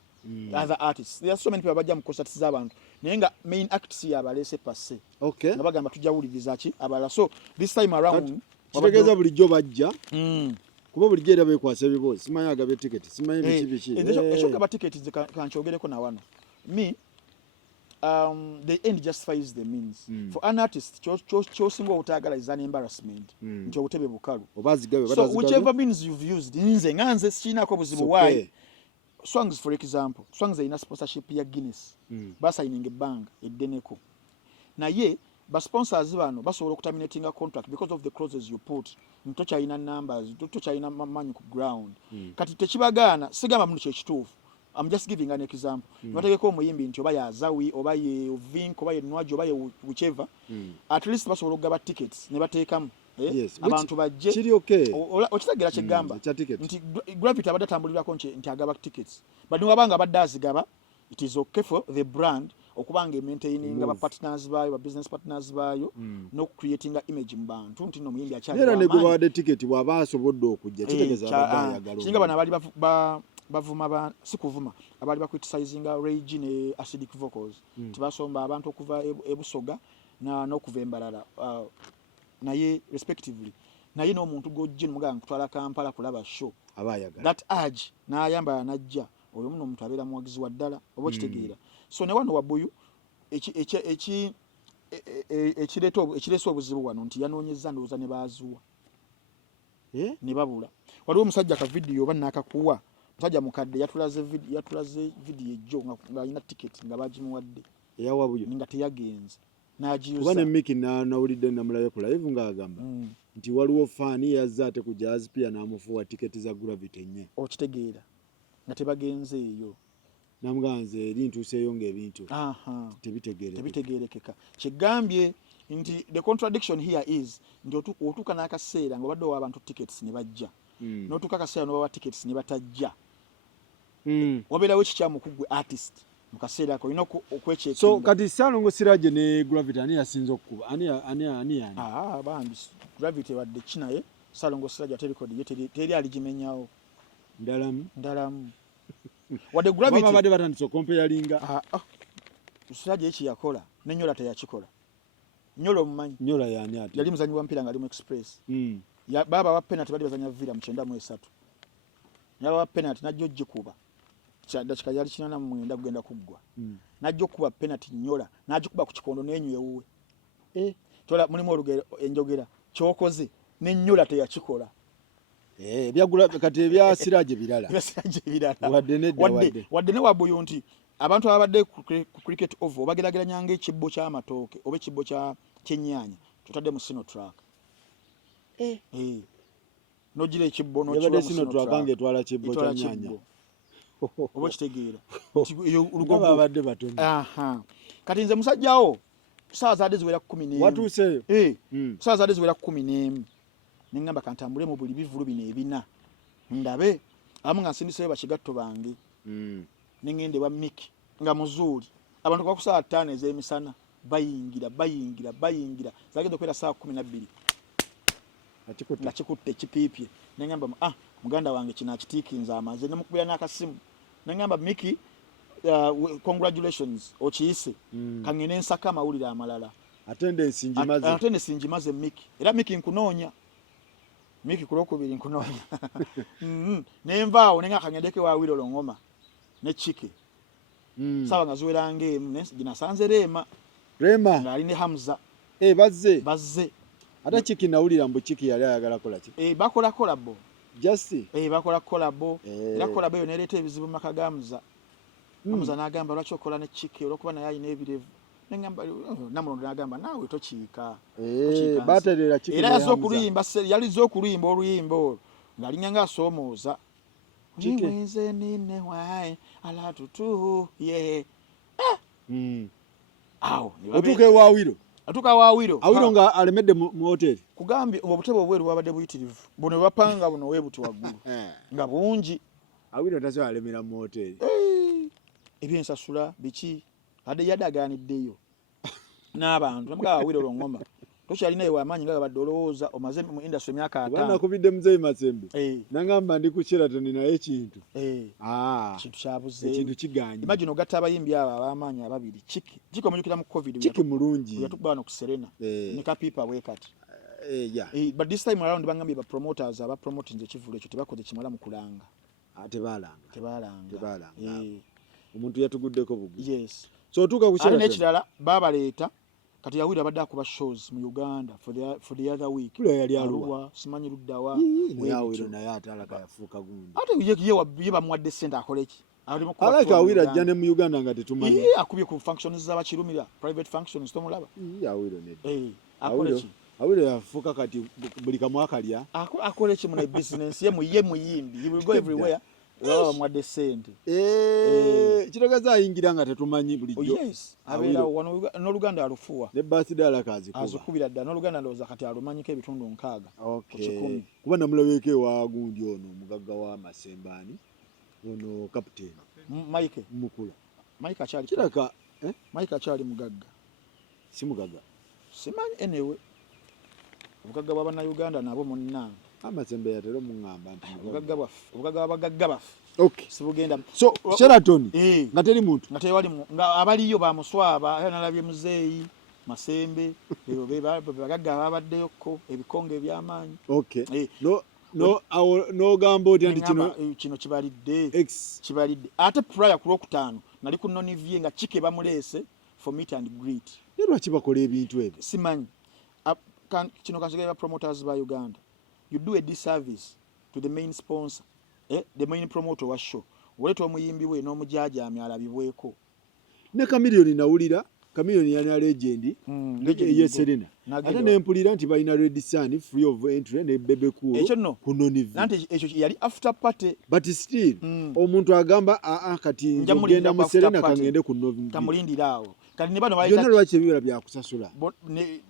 other artists there are so many people bajja mu concerts z'abantu naye nga main acts yabalese passe nga bagamba tujawuliriza ki abalala so this time around kitegeeza bulijjo bajja kuba bulijjo era beekwasa ebibozi simanyi agabe tiketi simanyi biki ekyo gaba tiketi kankyogereko na wano me the end justifies the means for an artist chosinga obutayagala is an embarrassment nti obutebe bukalu so whichever means you've used nze nganze sikinako buzibu wayi Swangs for example Swangs ina sponsorship ya Guinness basayininga ebbanga eddeneko naye ba sponsors bano basobola okutaminatinga contract because of the clauses you put ntokyalina numbers tokyalina manyi ku ground kati tekibagaana sigamba mundu kyekituufu I'm just giving an example bategeka omuyimbi nti oba yazawi oba ye Vink oba ye Nwaji oba ye whichever at least basobola okugaba tickets ne bateekamu abantu bajje kiri okay okitegeera kyegamba nti Gravity abadde atambulirako nti agaba tickets but niwabanga abadde azigaba it is okay for the brand okubanga maintaining aba partners bayo ba business partners bayo no creating image mu bantu nti no muyimbi akyali era ne gwe bade ticket waba asobodde okujja kitegeeza abadde ayagala kinga bana bali bavuma ba sikuvuma abali ba criticizing Rage ne acidic vocals tibasomba abantu okuva ebusoga n'okuva embalala naye respectively naye n'omuntu gojje muganga kutwala Kampala kulaba show abayagala that urge n'ayamba najja oyo muno omuntu abeera muwagizi wa ddala oba kitegeera so ne wano Wabuyu ekireeta obuzibu wano nti yanoonyeza ndowooza ne baazuwa ne babula waliwo omusajja ka vidiyo oba naakakuwa musajja mukadde yatulaze vidiyo ejjo nga alina tiketi nga bagimuwadde eya Wabuyu nga teyagenze n'agiyuza kuba ne Mickey nawulidde namulayo ku live ng'agamba nti waliwo faani yazze ate ku Jazz pia n'amufuwa tiketi za Gravity enye okitegeera nga tebagenze eyo namuganze eri ntuuseeyo ng'ebintu tebitegeerekeka kyegambye nti the contradiction here is nti otuuka n'akaseera ng'obadde owa abantu tickets ne bajja n'otuuka akaseera n'obawa tickets ne batajja wabeerawo ekikyamu ku gwe artist mu kaseera ako olina okwekyeka so kati Ssalongo Sirage ne Gravity ani yasinza okukuba ani bambi Gravity wadde kinaye Ssalongo Sirage ate record ye teri aligimenyawo ndalamu wadde Gravity babadde batandise okompeyalinga Sirage eki yakola n'ennyola teyakikola nnyola omumanyi nnyola yani ate yali muzanyi wa mpira nga ali mu Express baba wa penalty bali bazanya vira mu 93 yaba wa penalty najjo ogikuba dakika yali 89 kugenda kuggwa najjo okuba penalty nnyola najikuba ku kikondo n'enyu yewuwe tola mulimu olugero enjogera kyokoze n'ennyola teyakikola byagula kati ebya Sirage birala wadde ne Wabuyu nti abantu ababadde ku cricket oval bagerageranyanga ekibbo ky'amatooke oba ekibbo ky'ennyaanya tutadde mu sino track nogira ekibbo nokiwa sino track angetwala kibbo ky'ennyaanya oba kitegeera ulugoba abadde batono kati nze musajjawo saawa zadde ziwera 11 watuuseeyo saawa zadde ziwera 11 nengamba kantambule mu buli bivulu bino ebina ndabe abamu nga nsindiseyo bakigatto bange nengende wa Mickey nga muzuuli abantu kwa kusaawa 5 ez'emisana bayingira zagenda okwera saawa 12 nakikutte ekipiipye nengamba muganda wange kino akitiikinze amaze nemukubira n'akasimu nengamba Mickey congratulations okiyise kangene nsaka amawulire amalala attendance ngimaze Mickey era Mickey nkunoonya Mickey kulokubiri nkunoonya nenvaawo nenga kanyedeke wa Wilo Longoma ne Chike sawa nga ziweranga emu ginasanze Rema nga ali ne Hamza bazze ate Chiki nawulira mbu Chiki yali ayagala kola ki bakola kolabo just bakola kolabo era kolabo eyo nereeta ebizibu maka ga Hamza Hamza n'agamba lwaki okola ne Chiki olwokuba naye alina ebirevu nengamba namulondo n'agamba naawe tokiika baterera Chiki era yaliza okuluyimba oluyimba olwo ng'alinyanga asoomooza niwenze nine wae alatutu awo otuke wa Wilo atuka wa Wilo Awilo nga alemedde mu hoteli kugambye obutebe obweru bwabadde buyitirivu buno bapanga buno webuti waggulu nga bungi Awilo taso alemera mu hoteli ebyensasula biki yadagaaniddeyo n'abantu namuga Awilo Longoma tokyalina ewa amaanyi nga badde olowooza omaze mu industry emyaka 5 bana kubidde Muzeeyi Masembe nangamba ndi ku Sheraton naye ekintu kintu kyabuze ekintu kiganye imagine ogatta abayimbi abo ab'amaanyi ababiri Chiki omujukira mu COVID Chiki mulungi yatugwana ku Serena ne kapipa bwekati but this time around bangambye ba promoters aba promoting ekivulo ekyo tebakoze kimala mu kulanga tebalanga omuntu yatuguddeko bugu yes so otuuka ku Sheraton n'ekirala baabaleeta kati Awilo abadde akuba shows mu Uganda for the other week kula yali aluwa simanyi luddawa Awilo naye atalaka yafuuka gundi ate ye bamuwadde ssente akoleki alaka Awilo ajja ne mu Uganda nga tetumanyi akubye ku functions z'abakirumira private functions tomulaba Awilo ne akoleki Awilo yafuuka kati buli kamwa kalya akoleki mu business ye muyimbi he will go everywhere baba mwadde ssente kiragaza ayingira nga tetumanyi bulijjo. Yes, abeera wano n'Oluganda alufuwa ne birthday alakazi azikubira ddala n'Oluganda ndowooza kati alumanyiko ebitundu 6 ku 10. kuba namulabeeko ewa gundi ono omugagga wa Masembani ono kapiteeni Mike mukula Mike akyali kiraka Mike akyali mugagga si mugagga simanyi anyway obugagga bw'Abannayuganda nabo munnange Amasembe yatero muŋŋamba nti obugagga bw'abagagga baffe sibugenda so Sheraton nga teri muntu nga tewali nga abaliyo bamuswaba era nalabye muzeeyi Masembe bagagga ababaddeyoko ebikonge eby'amaanyi n'ogamba otya nti kino kibalidde ate prior ku Lwokutaano nali ku Nonivye nga Chike bamuleese for meet and greet. Lwaki bakola ebintu ebyo simanyi kino kansigala promoters ba Uganda. You do a disservice to the main sponsor, the main promoter wa show. Waleeta omuyimbi we n'omujaajamya alabibweko. Ne Chameleone nawulira, Chameleone yana legend, ye Serena. Ate nempulira nti balina Red Sun, free of entry ne Bebe Cool. Ekyo no. Kunonivi. Nanti ekyo yali after party. But still, omuntu agamba kati ngenda mu Serena kangende ku Novi. Kamulindirawo. Kati ne bano bayita. Byonna lwaki ebibala bya kusasula.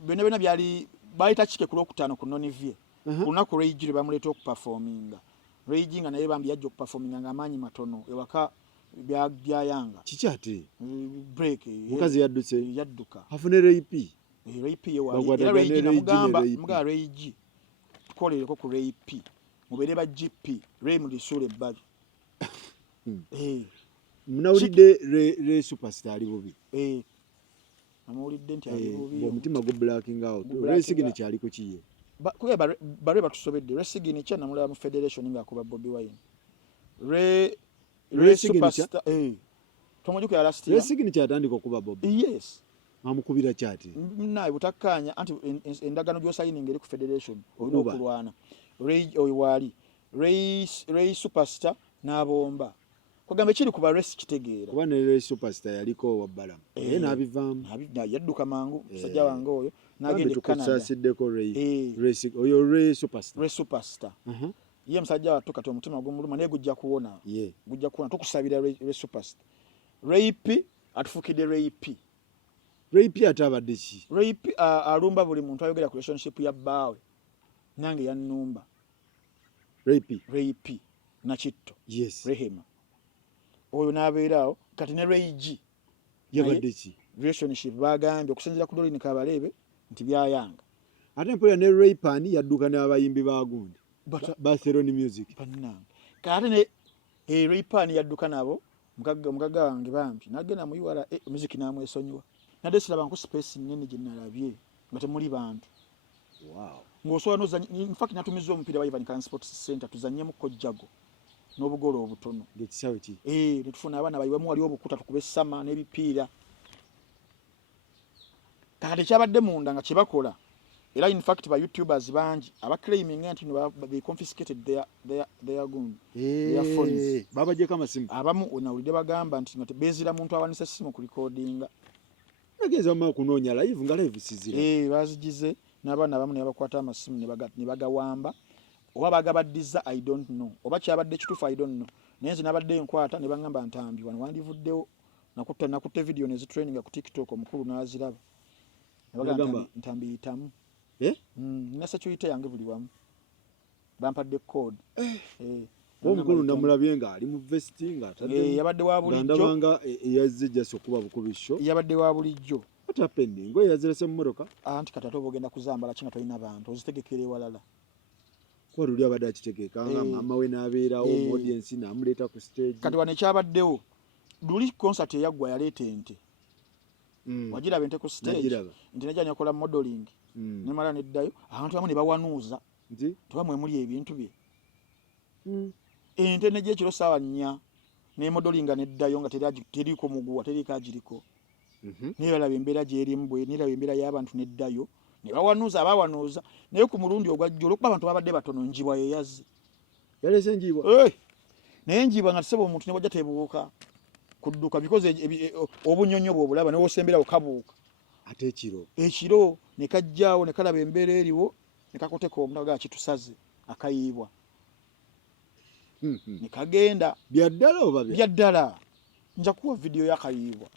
Byonna byali bayita Chike ku Lwokutaano ku Nonivye. Kunaku Rage bamuleeta okuperforminga. Rage nga naye bambi yajja okuperforminga ng'amaanyi matono ewaka byayanga. Kiki ate? Break. Mukazi yadduka. Afune rape. Rape yewa. Era Rage namugamba mga Rage. Tukolereko ku rape. Mubere ba GP. Ray mulisule ebbali. Munawulidde Ray superstar ali bubi. Namawulidde nti ali bubi. Omutima go blacking out. Ray sigini kyali ku kiye. Bare batusobedde Resigini kya namulaba mu federation nga akuba Bobby Wine. Ray superstar tomojuko ya last year. Resigini kyatandika okuba Bobby. Yes. Amukubira kyati. Naye butakanya anti endagano gyo signing eri ku federation olina okulwana. Ray oywali. Ray superstar n'abomba. Kugamba kiri kuba Ray kitegeera. Kuba ne Ray superstar yaliko wabbalamu. Nabivaamu. Yadduka mangu sajja wange oyo. Nagende Canada. Ray superstar. Ray superstar. Ye msajja watu kati omutima gw'omuluma naye gujja kuwona. Gujja kuwona tukusabira Ray superstar. Ray P atufukide Ray P. Ray P atabadde ki? Ray P alumba buli muntu ayogera ku relationship ya baawe. Nange yannumba. Ray P na Kitto. Yes. Rehema. Oyo nabeeraawo kati ne Ray G. Yabadde ki? Relationship bagambye okusinzira ku Dolly Kabalebe nti byayanga. Ate mpulira ne Ray Pani yadduka n'abayimbi ba gundi. Barcelona music. Bannange. Kati ne Ray Pani yadduka nabo mugagga wange bambi. Nagenda mu URA music namwesonyiwa. Nadde siraba nku space nnene gye nalabye nga temuli bantu. Wow. Ng'osobola n'ozannya in fact natumizza omupiira wa Ivan Sports Center tuzannyemu Kojjago n'obugolo obutono. Ng'ekisaawe ki? Ne tufuna abaana bayiwemu wali obukuta tukube sama n'ebipiira. Kakati kyabadde munda nga kyebakola era in fact ba YouTubers bangi aba claiming nti they confiscated their gun their phones babajeko amasimu abamu onawulidde bagamba nti ngate bezira muntu awanisa simu ku recordinga nageza mu kunoonya live nga live sizira bazigize n'abaana abamu ne bakwata amasimu ne bagawamba oba bagabaddiza I don't know oba kyabadde kitufu I don't know nenzi nabadde enkwata ne bangamba ntambi wano wandivuddewo nakutte video ne zitraining ku TikTok omukulu n'aziraba ntambi itamu nasa kyuyita yange buli wamu bampadde code omukulu namulabye nga ali mu vesti nga yabadde wa bulijjo ndabanga yazze jaso kuba bukubisho yabadde wa bulijjo atapende ngo yazirese mu motoka anti katato bogenda kuzambala kinga tolina abantu ozitegekere walala kwa luli abadde akitegeka nga mama we n'abeerawo mu audience n'amuleeta ku stage kati wane kyabaddewo luli concert yaggwa yaleeta ente wajira bente ku stage nti najja nyakola modeling ne mala neddayo abantu bamu ne bawanuuza nti tubamwe muli ebintu bye ente nejja ekiro ssaawa 4 ne modeling neddayo nga teriko muguwa teriko agiriko niralaba embeera gyerimu bwe niraba embeera y'abantu neddayo ne bawanuuza abawanuuza naye ku mulundi ogwajja olwokuba abantu babadde batono njibwa yeyazi yalese njibwa naye njibwa nga tiseba omuntu ne wajja tebuuka kudduka because obunyonyo bwo bulaba ne wosembera okabuuka ate ekiro ne kajjaawo ne kalaba embeera eriwo ne kakoteka omunaga kitusaze akayiibwa nekagenda byaddala oba byaddala. Nja kuwa video yakayiibwa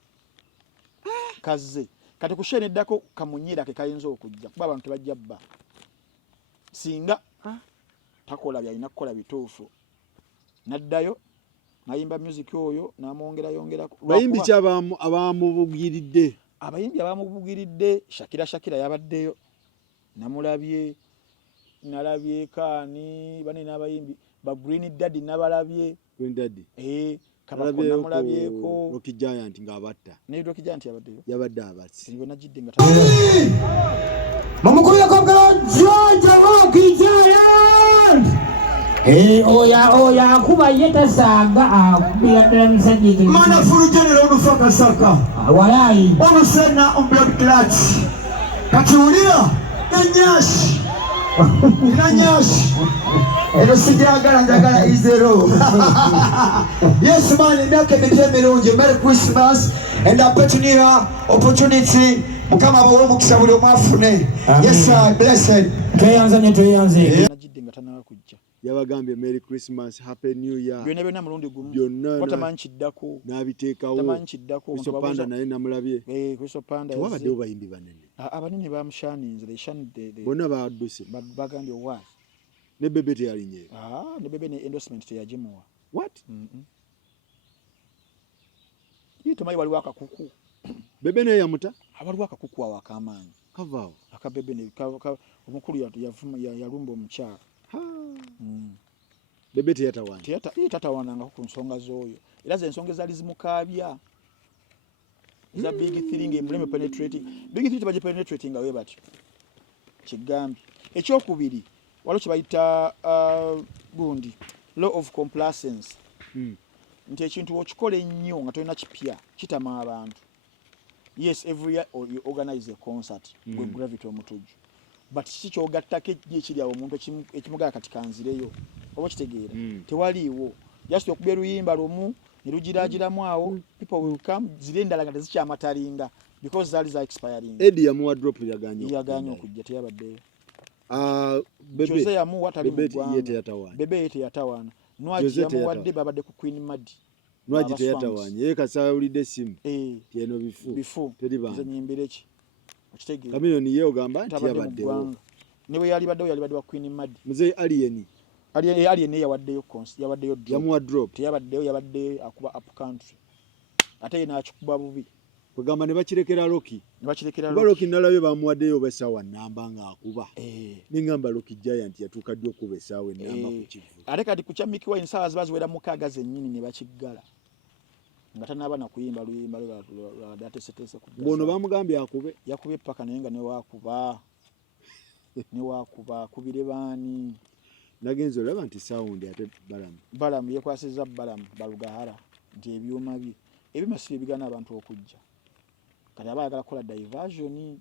kazze kati kusheneddako kamunyira ke kayinza okujja kuba abantu tebajja bba singa takola byalina kukola bituufu. Naddayo nayimba music oyo namwongerayongerako. bayimbi ki abamubugiridde? Abayimbi abamubugiridde Shakira yabaddeyo, namulabye, nalabye Kaani bane n'abayimbi ba Green Daddy nabalabye. Green Daddy Kabako namulabyeko. Rocky Giant ng'abatta. Ne Rocky Giant yabaddeyo. Yabadde abatsi. Nibwe najidde nga Mamukuru yakogera George Rocky Giant. Oya kuba yetasanga akubira ddala musajja Mana fulu general Olufaka Saka. Walayi. Omusena on blood clot. Kakiwulira Nanyashi. Nanyashi. Ero sijagala njagala izero. Yes man, emyaka emipya emirungi. Merry Christmas and Happy New Year opportunity. Mukama bawe omukisa buli omu afune. Yes sir, blessed. Tweyanze. najidde nga tanaba kujja. Yabagambye Merry Christmas, Happy New Year. Byonna mulundi gumu. Byonna Watamanyi kiddako. n'abiteekawo. Tamanyi kiddako. Kristo Panda naye namulabye. Kristo Panda. Tewabaddewo bayimbi banene. Abanene bamushaninze. Bonna badduse. Bagambye wa. Ne Bebe teyalinye. Ne Bebe ne endorsement teyagimuwa. What? Tumanyi waliwo akakuku. Bebe naye yamuta? Waliwo akakuku awo ak'amaanyi. Kavaawo. Akabebe ne omukulu yalumba omukyala. Bebe teyatawaana. Tatawaanangako ku nsonga z'oyo. Era ze ensonga ezaali zimukaabya. Eza big three ng'emuleme penetrating. Big three tebagipenetrating nga we batyo. Kigambye. Ekyokubiri, waliwo kye bayita gundi law of complacence. Nti ekintu okikola ennyo nga tolina kipya kitama abantu. Yes, every year you organize a concert with Gravity omutujju. But kiki kyogattako ekiri awo omuntu ekimugala kati kanzireyo oba kitegeera tewaliiwo just okuba luyimba lumu ne lugiraagiramu awo people will come zire endala nga tezikyamatalinga because zaali za expiring. Eddie yamuwa drop yaganye okujja teyabaddeyo. Bebe Jose yamuwa tali mu ggwanga. Bebe yete yatawaana. Nwaji yamuwadde babadde ku Queen Madi. Nwaji teyatawaanye ye kasawulidde simu tieno bifu teribanga nyimbire ki okitegeera Kamiliyoni ye ogamba nti yabaddewo ne bwe yalibadde wa Queen Madi. Muzeeyi Alien yawaddeyo drop. Yamuwa drop. Teyabaddeyo yabadde akuba up country. Ate ye n'akikuba bubi. Kugamba ne bakirekera Rocky. Kuba Rocky nalabye bamuwaddeyo essaawa nnamba ng'akuba. N'engamba Rocky Giant yatuuka ddi okuba essaawa ennamba ku kivu. Ate kati ku kya Mickey Wine ssaawa ziba ziwera mukaaga zennyini ne bakiggala. Nga tanaaba na kuyimba luyimba lwateeseteese ku ddala. Ng'ono bamugambye akube. Yakubye ppaka naye nga ne waakuba akubire baani. Nagenze olaba nti sound ate Balamu yekwasizza Balamu Balugahara nti ebyuma bye ebimasire bigana abantu okujja. Kati aba ayagala kukola diversion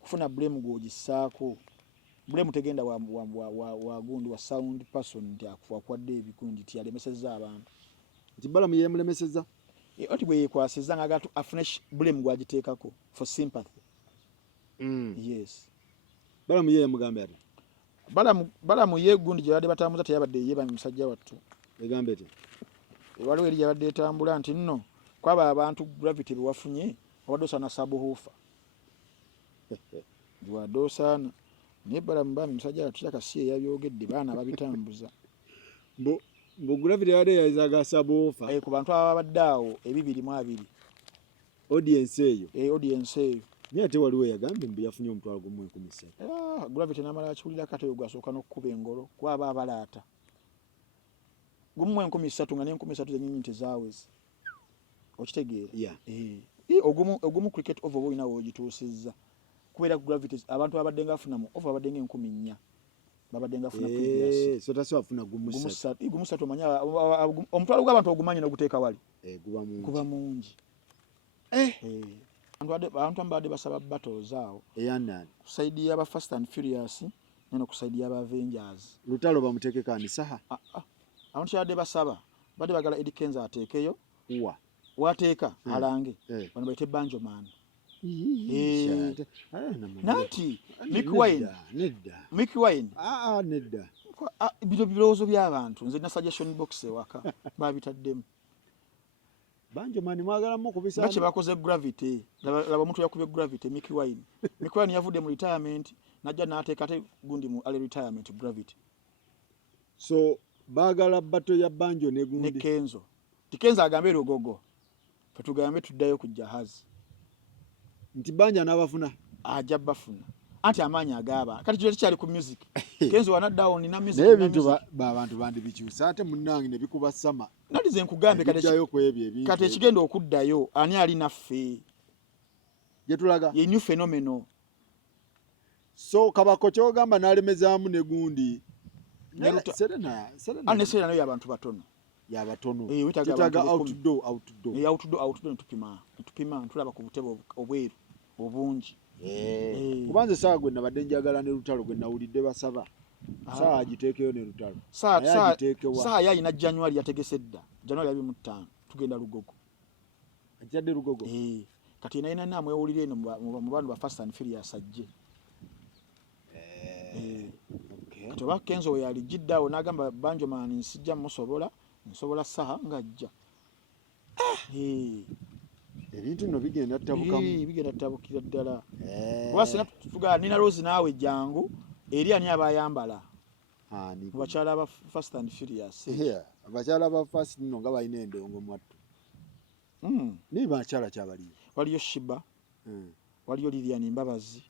kufuna blame gwogissaako. Blame tegenda wa gundi wa sound person nti akwadde ebikundi nti yalemesezza abantu. Nti Balamu yemulemesezza? Oti bwe yekwasizza nga agatu afune blame gwagiteekako for sympathy. Yes. Balamu ye yamugambye ati? Balamu ye gundi gye badde batambuza teyabadde ye musajja wattu. Egambe eti? Waliwo eri yabadde etambula nti nno kwaba abantu Gravity bewafunye wadoosana sabuhuufa. Wadoosana naye Balamu bami musajja wattu yakasi eyabyogedde baana babitambuza. Mbu Gravity yabadde yazaga sabuhuufa. Ku bantu ababadde awo 220. Audience eyo. Audience eyo. Naye ate waliwo yagambye mbu yafunye omutwalo gumu 13. Gravity n'amala akiwulira kati oyo gwasooka n'okkuba engolo kwaba abalaata. Gumu 13 nga ne13 zennyini tezaawezi. Okitegeera? Ogumu cricket over boyina wogituusizza. Kubeera Gravity abantu babadde ngafunamu over babadde nga 4,000. Babadde ngafuna previous. So taso afuna gumu 3. Gumu 3 omanya omutwalo gw'abantu ogumanyi n'oguteeka wali. Guba mungi. Abantu ambadde basaba battles awo. Eyanani. Kusaidia aba Fast and Furious neno kusaidia aba Avengers. Lutalo bamuteekeka ani saha? Abantu kyabadde basaba badde bagala Eddie Kenza ateekeyo. Wateeka alange. Bano bayite Banjo Man. Nanti Mickey Wine. Mickey Wine. Nedda. bino birowoozo by'abantu nze na suggestion box ewaka babitaddemu banjo mani mwagalamu okubisa nga kye bakoze gravity laba omuntu yakubye gravity Mickey Wine yavudde mu retirement najja n'ateeka ate gundi mu ale retirement gravity so baagala bato ya banjo ne gundi ne Kenzo tikenzo agambe Lugogo fetugambe tuddayo ku jahazi nti banja n'abafuna ajja bafuna anti amaanyi agaba kati kyo kyali ku music Kenzo wana down na music naye bintu abantu bandi bikyusa ate munnange ne bikuba sama nalize nkugambe kati ekigenda okuddayo ani ali naffe gye tulaga ye new phenomenon so kabako kyogamba n'alemezaamu ne gundi Serena nayo y'abantu batono y'abatono kitaga outdoor ntupima ntulaba ku butebe obweru obungi kubanze saa gwe nabadde njagala ne lutalo gwe nawulidde basaba saa agiteekeyo ne lutalo saa yayina January yategese dda January 25 tugenda Lugogo ajjadde Lugogo kati naina namwewulira eno mu bantu ba Fast and Furious ajje kati oba Kenzo we yali jiddawo n'agamba banjo mani nsijja nsobola saha ng'ajja ebintu nno bigenda tabukira ddala oba sina tugaa Nina Rose naawe jangu eri ani abayambala mu bakyala ba Fast and Furious abakyala ba Fast nno nga balina endongo mwattu ni bakyala kyabaliyo waliyo Shiba waliyo Lilian Mbabazi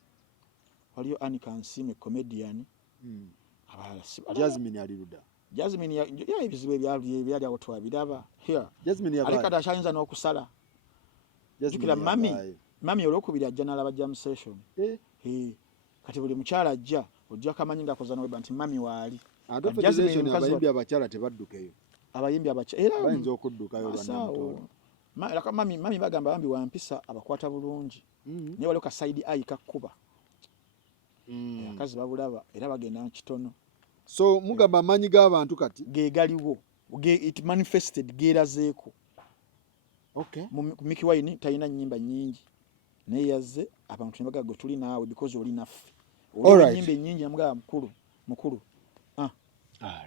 waliyo Annie Kansime comedian Jasmine aliruda Jasmine ya ebizibu ebyali awo twabiraba Jasmine ya alikada ashayinza n'okusala jukira mami olwokubiri ajja n'alaba jam session kati buli mukyala ajja ojja kamanyi ngakoza n'oweba nti mami waali abayimbi abakyala tebaddukeyo abayimbi abakyala bayinza okuddukayo laka mami bagamba bambi wampisa abakwata bulungi naye waliwo kasaidi ayi kakkuba akazi babulaba era bagenda kitono so mugamba amanyi g'abantu kati gegaliwo it manifested gerazeeko mu Mickey Wine talina nnyimba nyingi naye yazze abantu ne bagaga tuli naawe because oli naffe nnyimba ennyingi namugaba mukulu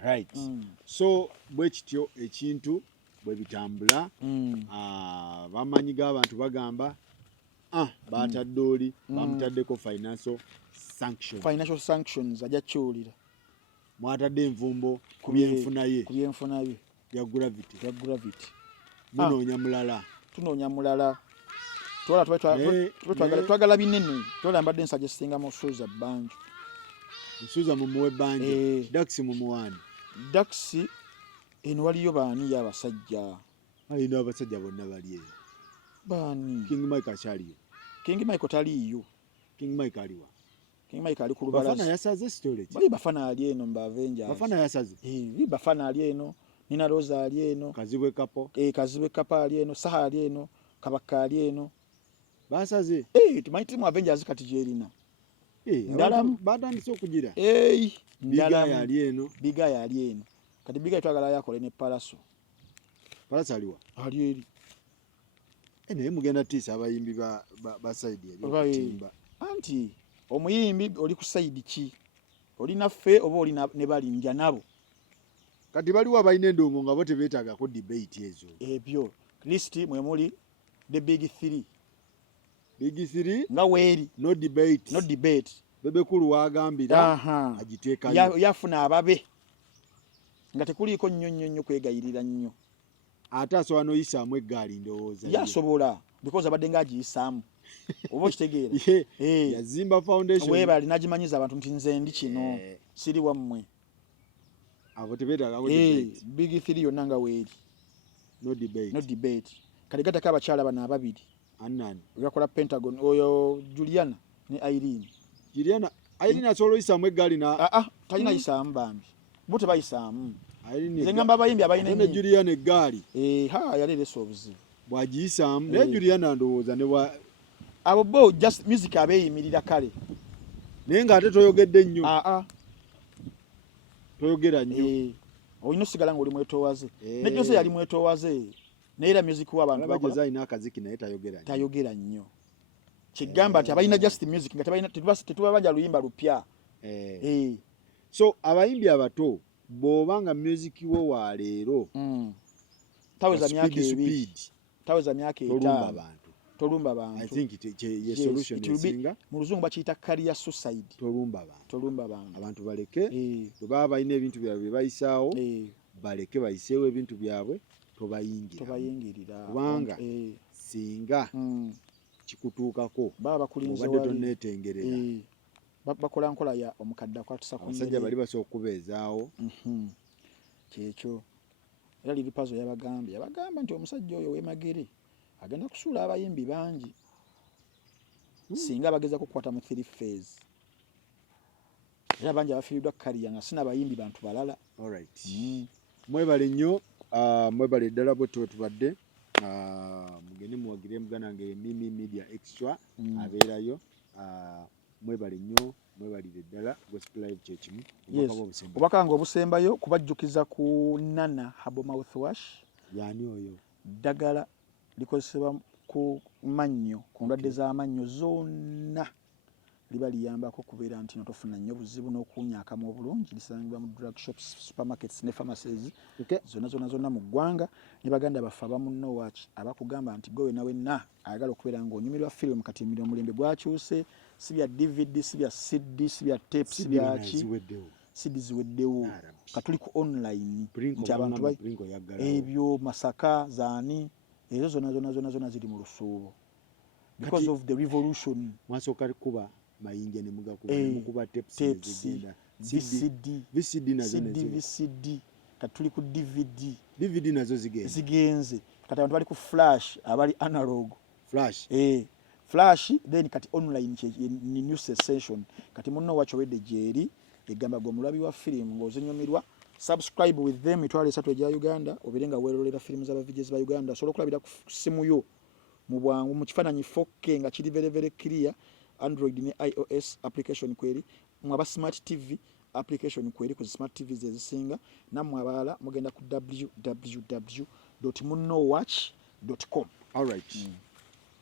right so bwe kityo ekintu bwe bitambula bamanyi g'abantu bagamba batadde oli bamutaddeko financial sanctions ajja kyolira mwatadde envumbo ku byenfuna ye ya gravity tunoonya mulala twagala binene twalambadde ensajja singa mu Suuza Banjo Suuza mumuwe Banjo Dax mumuwani Dax eno waliyo baani y'abasajja ayina abasajja bonna bali baani King Mike akyaliyo King Mike taliyo King Mike aliwa King Mike ali ku lubalaza Bafana yasaze storage bali Bafana ali eno mba Avengers Bafana yasaze Bafana ali eno Nina Rose ali eno Kazibwe Kapo Kazibwe Kapa ali eno Saha ali eno Kabaka ali eno basaze tumaiti mu Avengers kati jerina ndalamu batandise okugira Biga ali eno kati Biga twagala yakole ne Palaso aliwa ali eri naye mugenda tiisa abayimbi ba side ebyokutimba anti omuyimbi oli ku side ki oli naffe oba oli ne balinja nabo kati baliwo abalina endongo nga bo tebeetaagako debate ezo ebyo list mwe muli the big 3 nga weeri no debate bebekulu wagambira agiteekayo yafuna ababe nga tekuliiko nnyo kwegayirira nnyo ate asobola n'oyisaamu eggaali ndowooza yasobola because abadde ng'agiyisaamu oba okitegeera yazimba foundation weebali nagimanyiza abantu nti nze ndi kino siri wammwe abo tebeetaagako big 3 yonna nga weeri no debate kati gatako abakyala bano ababiri annani yakola Pentagon oyo Juliana ne Irene asobola oyisaamu eggaali talina yisaamu bambi bo tebayisaamu nze ngamba abayimbi abalina Juliana eggaali yaleeresa obuzibu bwagiyisaamu naye Juliana ndowooza ne abo bo just music abeeyimirira kale naye ng'ate toyogedde nnyo toyogera nnyo olina osigala ng'oli mwetoowaze ne Jose yali mwetoowaze naye era music w'abantu Jose alina akaziki naye tayogera nnyo kigamba nti abalina just music nga tetubabanja luyimba lupya So abayimbi abato bw'obanga music wo wa leero taweza myaka speed taweza myaka tolumba abantu. Tolumba abantu. I think ye solution esinga mu luzungu bakiyita career suicide. Tolumba abantu. Abantu baleke bwe baba balina ebintu byabwe bye bayisaawo baleke bayiseewo ebintu byabwe tobayingirira kubanga singa kikutuukako baba bakulinze wali obadde tonneetengerera bakola nkola ya omukadde akwatisa ku abasajja bali basobola okubeezaawo kyekyo era liri pazo yabagamba nti omusajja oyo w'emagere agenda kusuula abayimbi bangi singa bageza kukwata mu 3 phase era bangi abafiiriddwa kaliya nga sina bayimbi bantu balala. Alright. Mwebale nnyo mwebale ddala bwe tubadde mugende muwagire muganange Mimi Media Extra abeerayo mwebale nnyo mwebalire ddala Gospel Live kyekimu obakanga obusembayo kubajjukiza ku Nana Herbal Mouthwash. Yani oyo ddagala likozesebwa ku mannyo ku ndwadde z'amannyo zonna liba liyambako kubeera nti notofuna nnyo buzibu n'okuwunyaakamu obulungi. Lisangibwa mu drug shops, supermarkets ne pharmacies zonna mu ggwanga. Ne baganda baffe abamu Nowatch abakugamba nti gwe wenna ayagala okubeera ng'onyumirwa film kati omulembe gwakyuse si bya DVD si bya CD si bya tape si bya ki CD ziweddewo katuli ku online nti abantu ebyo Masaka zaani ezo zonna ziri mu lusuubo because of the revolution. Mwasooka kuba mayinja ne mugakuba tapes zigenda VCD katuli ku DVD nazo zigenze kati abantu bali ku flash abali analog flash then kati online ni new sensation kati munno wacho wedde jeri egamba gwe mulabi wa film ng'ozinyumirwa subscribe with them itwale satwe ja Uganda obirenga werolera film za videos ba Uganda solo kulabira ku simu yo mu bwangu mu kifananyi 4K nga kiri very clear. Android ne iOS application kweri mwaba smart TV application kweri ku smart TV zezisinga namwe abalala mugenda ku www.munnowatch.com. Alright.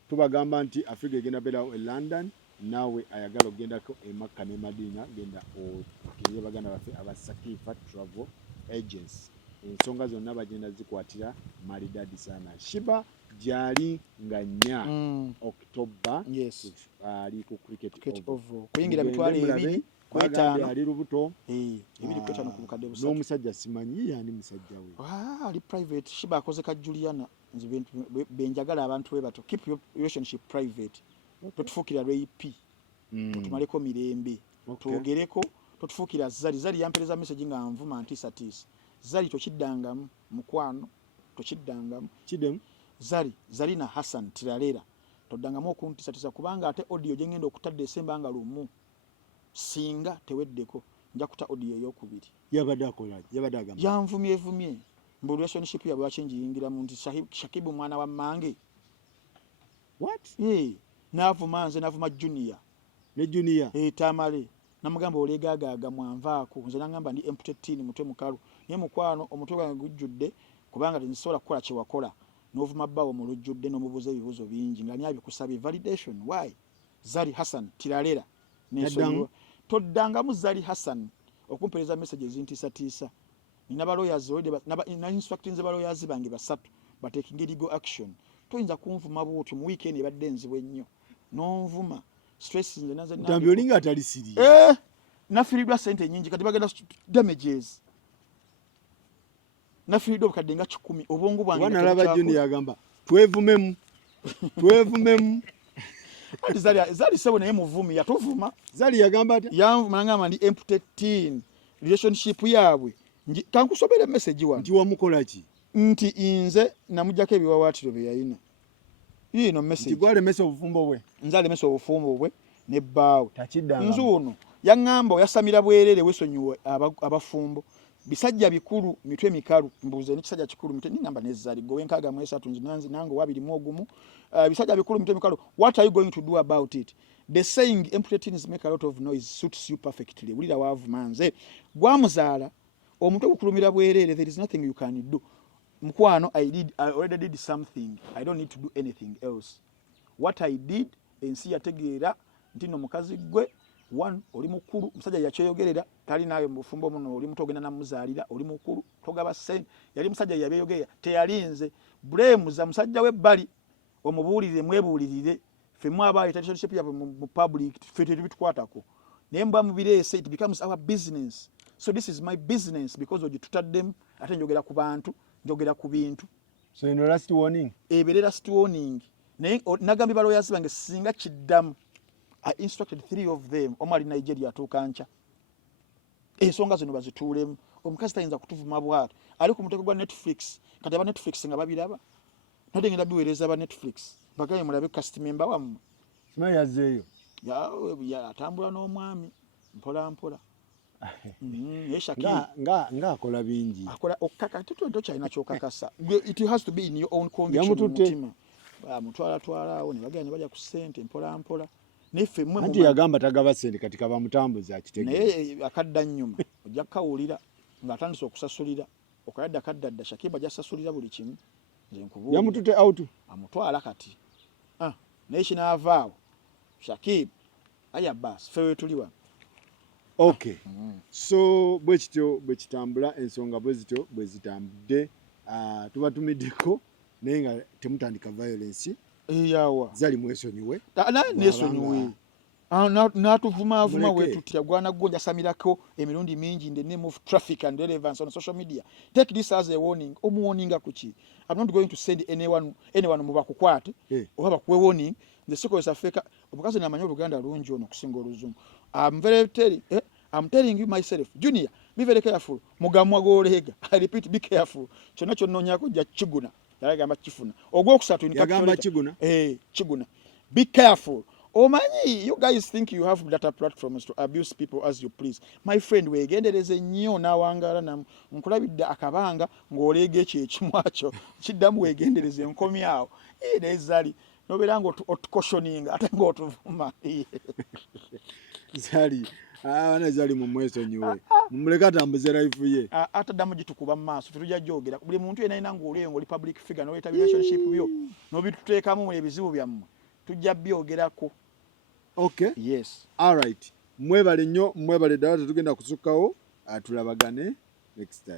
Tubagamba nti Africa egenda bera e London nawe ayagala ogendako e Makka ne Madina genda okiriye baganda baffe abasakifa travel agents ensonga zonna bagenda zikwatira maridadi sana. Shiba jali nga 4 October ali ku cricket over kuyingira bitwale ebiri kwetano ali rubuto ebiri kwetano ku bukadde busatu n'omusajja simanyi yani musajja we ali private. Shiba akoze ka Juliana benjagala abantu we bato keep your relationship private totufukira RP tutumaleko mirembe tuogereko totufukira zali yampereza message nga nvuma antisa zali tokiddangamu mukwano tokiddangamu kidem Zarina Hassan Tiralera toddangamu okuntisa kubanga ate audio gye ngenda okutadde esemba nga lumu singa teweddeko nja kuta audio ey'okubiri yabadde agamba yanvumye mbu relationship yabwe yingira mu nti Shakibu mwana wa Mange n'avuma nze n'avuma Junior Tamale namugamba olegagaaga mwanvaako nze nangamba ndi empty tin mutwe mukalu naye mukwano omutwe gwange gujjudde kubanga tensobola kukola kye wakola n'ovuma bbawo mu lujjudde n'omubuuza ebibuuzo bingi nga ani abikusabye validation. Why? Zari Hassan Tiralera n'ensonga toddangamu Zari Hassan okumpereza messages ntiisatiisa. Nina balawyers na instructions balawyers bange basatu batekinga legal action. Toyinza kunvuma bwotyo mu weekend ebadde nzibwe nnyo n'onvuma stress nze naze tambi olinga atali serious nafiridwa sente nyingi kati bagenda damages nafiridwa obukadde nga 10 obwongo bwange wana laba Junior yagamba twevumemu Zali sebo naye muvumi yatuvuma Zali yagamba ati yanvuma ngamba ndi empty teen relationship yaabwe kankusobera message wa nti wamukola ki nti inze namujjako ebiwawaatiro bye yayina yino message nti gwale message obufumbo bwe nzale message obufumbo bwe ne bbaawe nzuuno yaŋŋamba oyasamira bwerere wesonyiwe abafumbo bisajja bikulu mitwe mikalu mbuze n'ekisajja kikulu mitwe ningamba nezzali gowe nkaaga mu 3 nzi nange 21 bisajja bikulu mitwe mikalu. What are you going to do about it? The saying empty tins make a lot of noise suits you perfectly. Wulira waavu manze gwamuzaala omutwe gukulumira bwerere. There is nothing you can do. Mkwano I already did something. I don't need to do anything else. What I did ensi yategeera nti no mukazi gwe one oli mukulu musajja yakyeyogerera tali nawe mufumbo muno oli muto ogenda namuzaalira oli mukulu togaba sente yali musajja yabeyogerera teyalinze blame za musajja we bali omubuulire mwebuulirire femu abaye relationship yabwe mu public fete bitukwatako nemba mubirese it becomes our business. So this is my business because ogitutaddemu ate njogera ku bantu njogera ku bintu. So in last warning Ebere last warning naye nagambye baloyers bange singa kiddamu I instructed 3 of them omali Nigeria tukancha ensonga zino bazituulemu omukazi tayinza kutuvuma bwatu ali ku mutego gwa Netflix kati aba Netflix nga babiraba node ngenda biweereza ba Netflix bagaye mulabe cast member wamu sima yazeeyo ya atambula n'omwami mpola mpola Shakib nga akola bingi akola okaka tuto china kyokakasa it has to be in your own conviction mutwala awo ne baganya baja ku sente mpola mpola nefe mmwe anti yagamba tagaba sente katika bamutambuza akitegeza naye akadda nnyuma ojja kawulira ng'atandise okusasulira okayadda kaddadda Shakib ajja sasulira buli kimu nze nkubuulira yamutute out amutwala kati naye kinaavaawo Shakib aya basi fewe tuliwa. Okay. So bwekityo bwekitambula ensonga bwezityo bwezitambudde tubatumiddeko naye nga temutandika violence eyawa zali mwesonyiwe nesonyiwe natuvuma wetutya gwana gonja samirako emirundi mingi in the name of traffic and relevance on social media. Take this as a warning. Warning kuki. I'm not going to send anyone mubakukwate oba kuwe warning. The sequence affect obukazi na manyo Uganda rungi ono kusinga oluzungu. I'm telling you myself, Junior, be very careful. Mugamwa golega. I repeat, be careful. Chonacho nonyako ja chiguna. Yagamba chifuna. Ogwo kusatu yagamba chiguna. Chiguna. Be careful. Oh man, you guys think you have data platforms to abuse people as you please. My friend, wegendereze nnyo nawangala na nkulabidde akabanga ng'oleega ekyo ekimwacho kiddamu wegendereze nkomyawo nezali nobeera ng'otucautioning ate ng'otuvuma zali wana zali mumwesonyiwe mumuleka atambuze life ye ataddamu gitukuba mu maaso tetujja gyogera buli muntu yena ayina ng'olweyo ng'oli public figure n'oleeta relationship byo n'obituteekamu mu ebizibu byammwe tujja byogerako. Okay. Yes. All right. Mwebale nnyo mwebale ddala tetugenda kusukkawo tulabagane next time.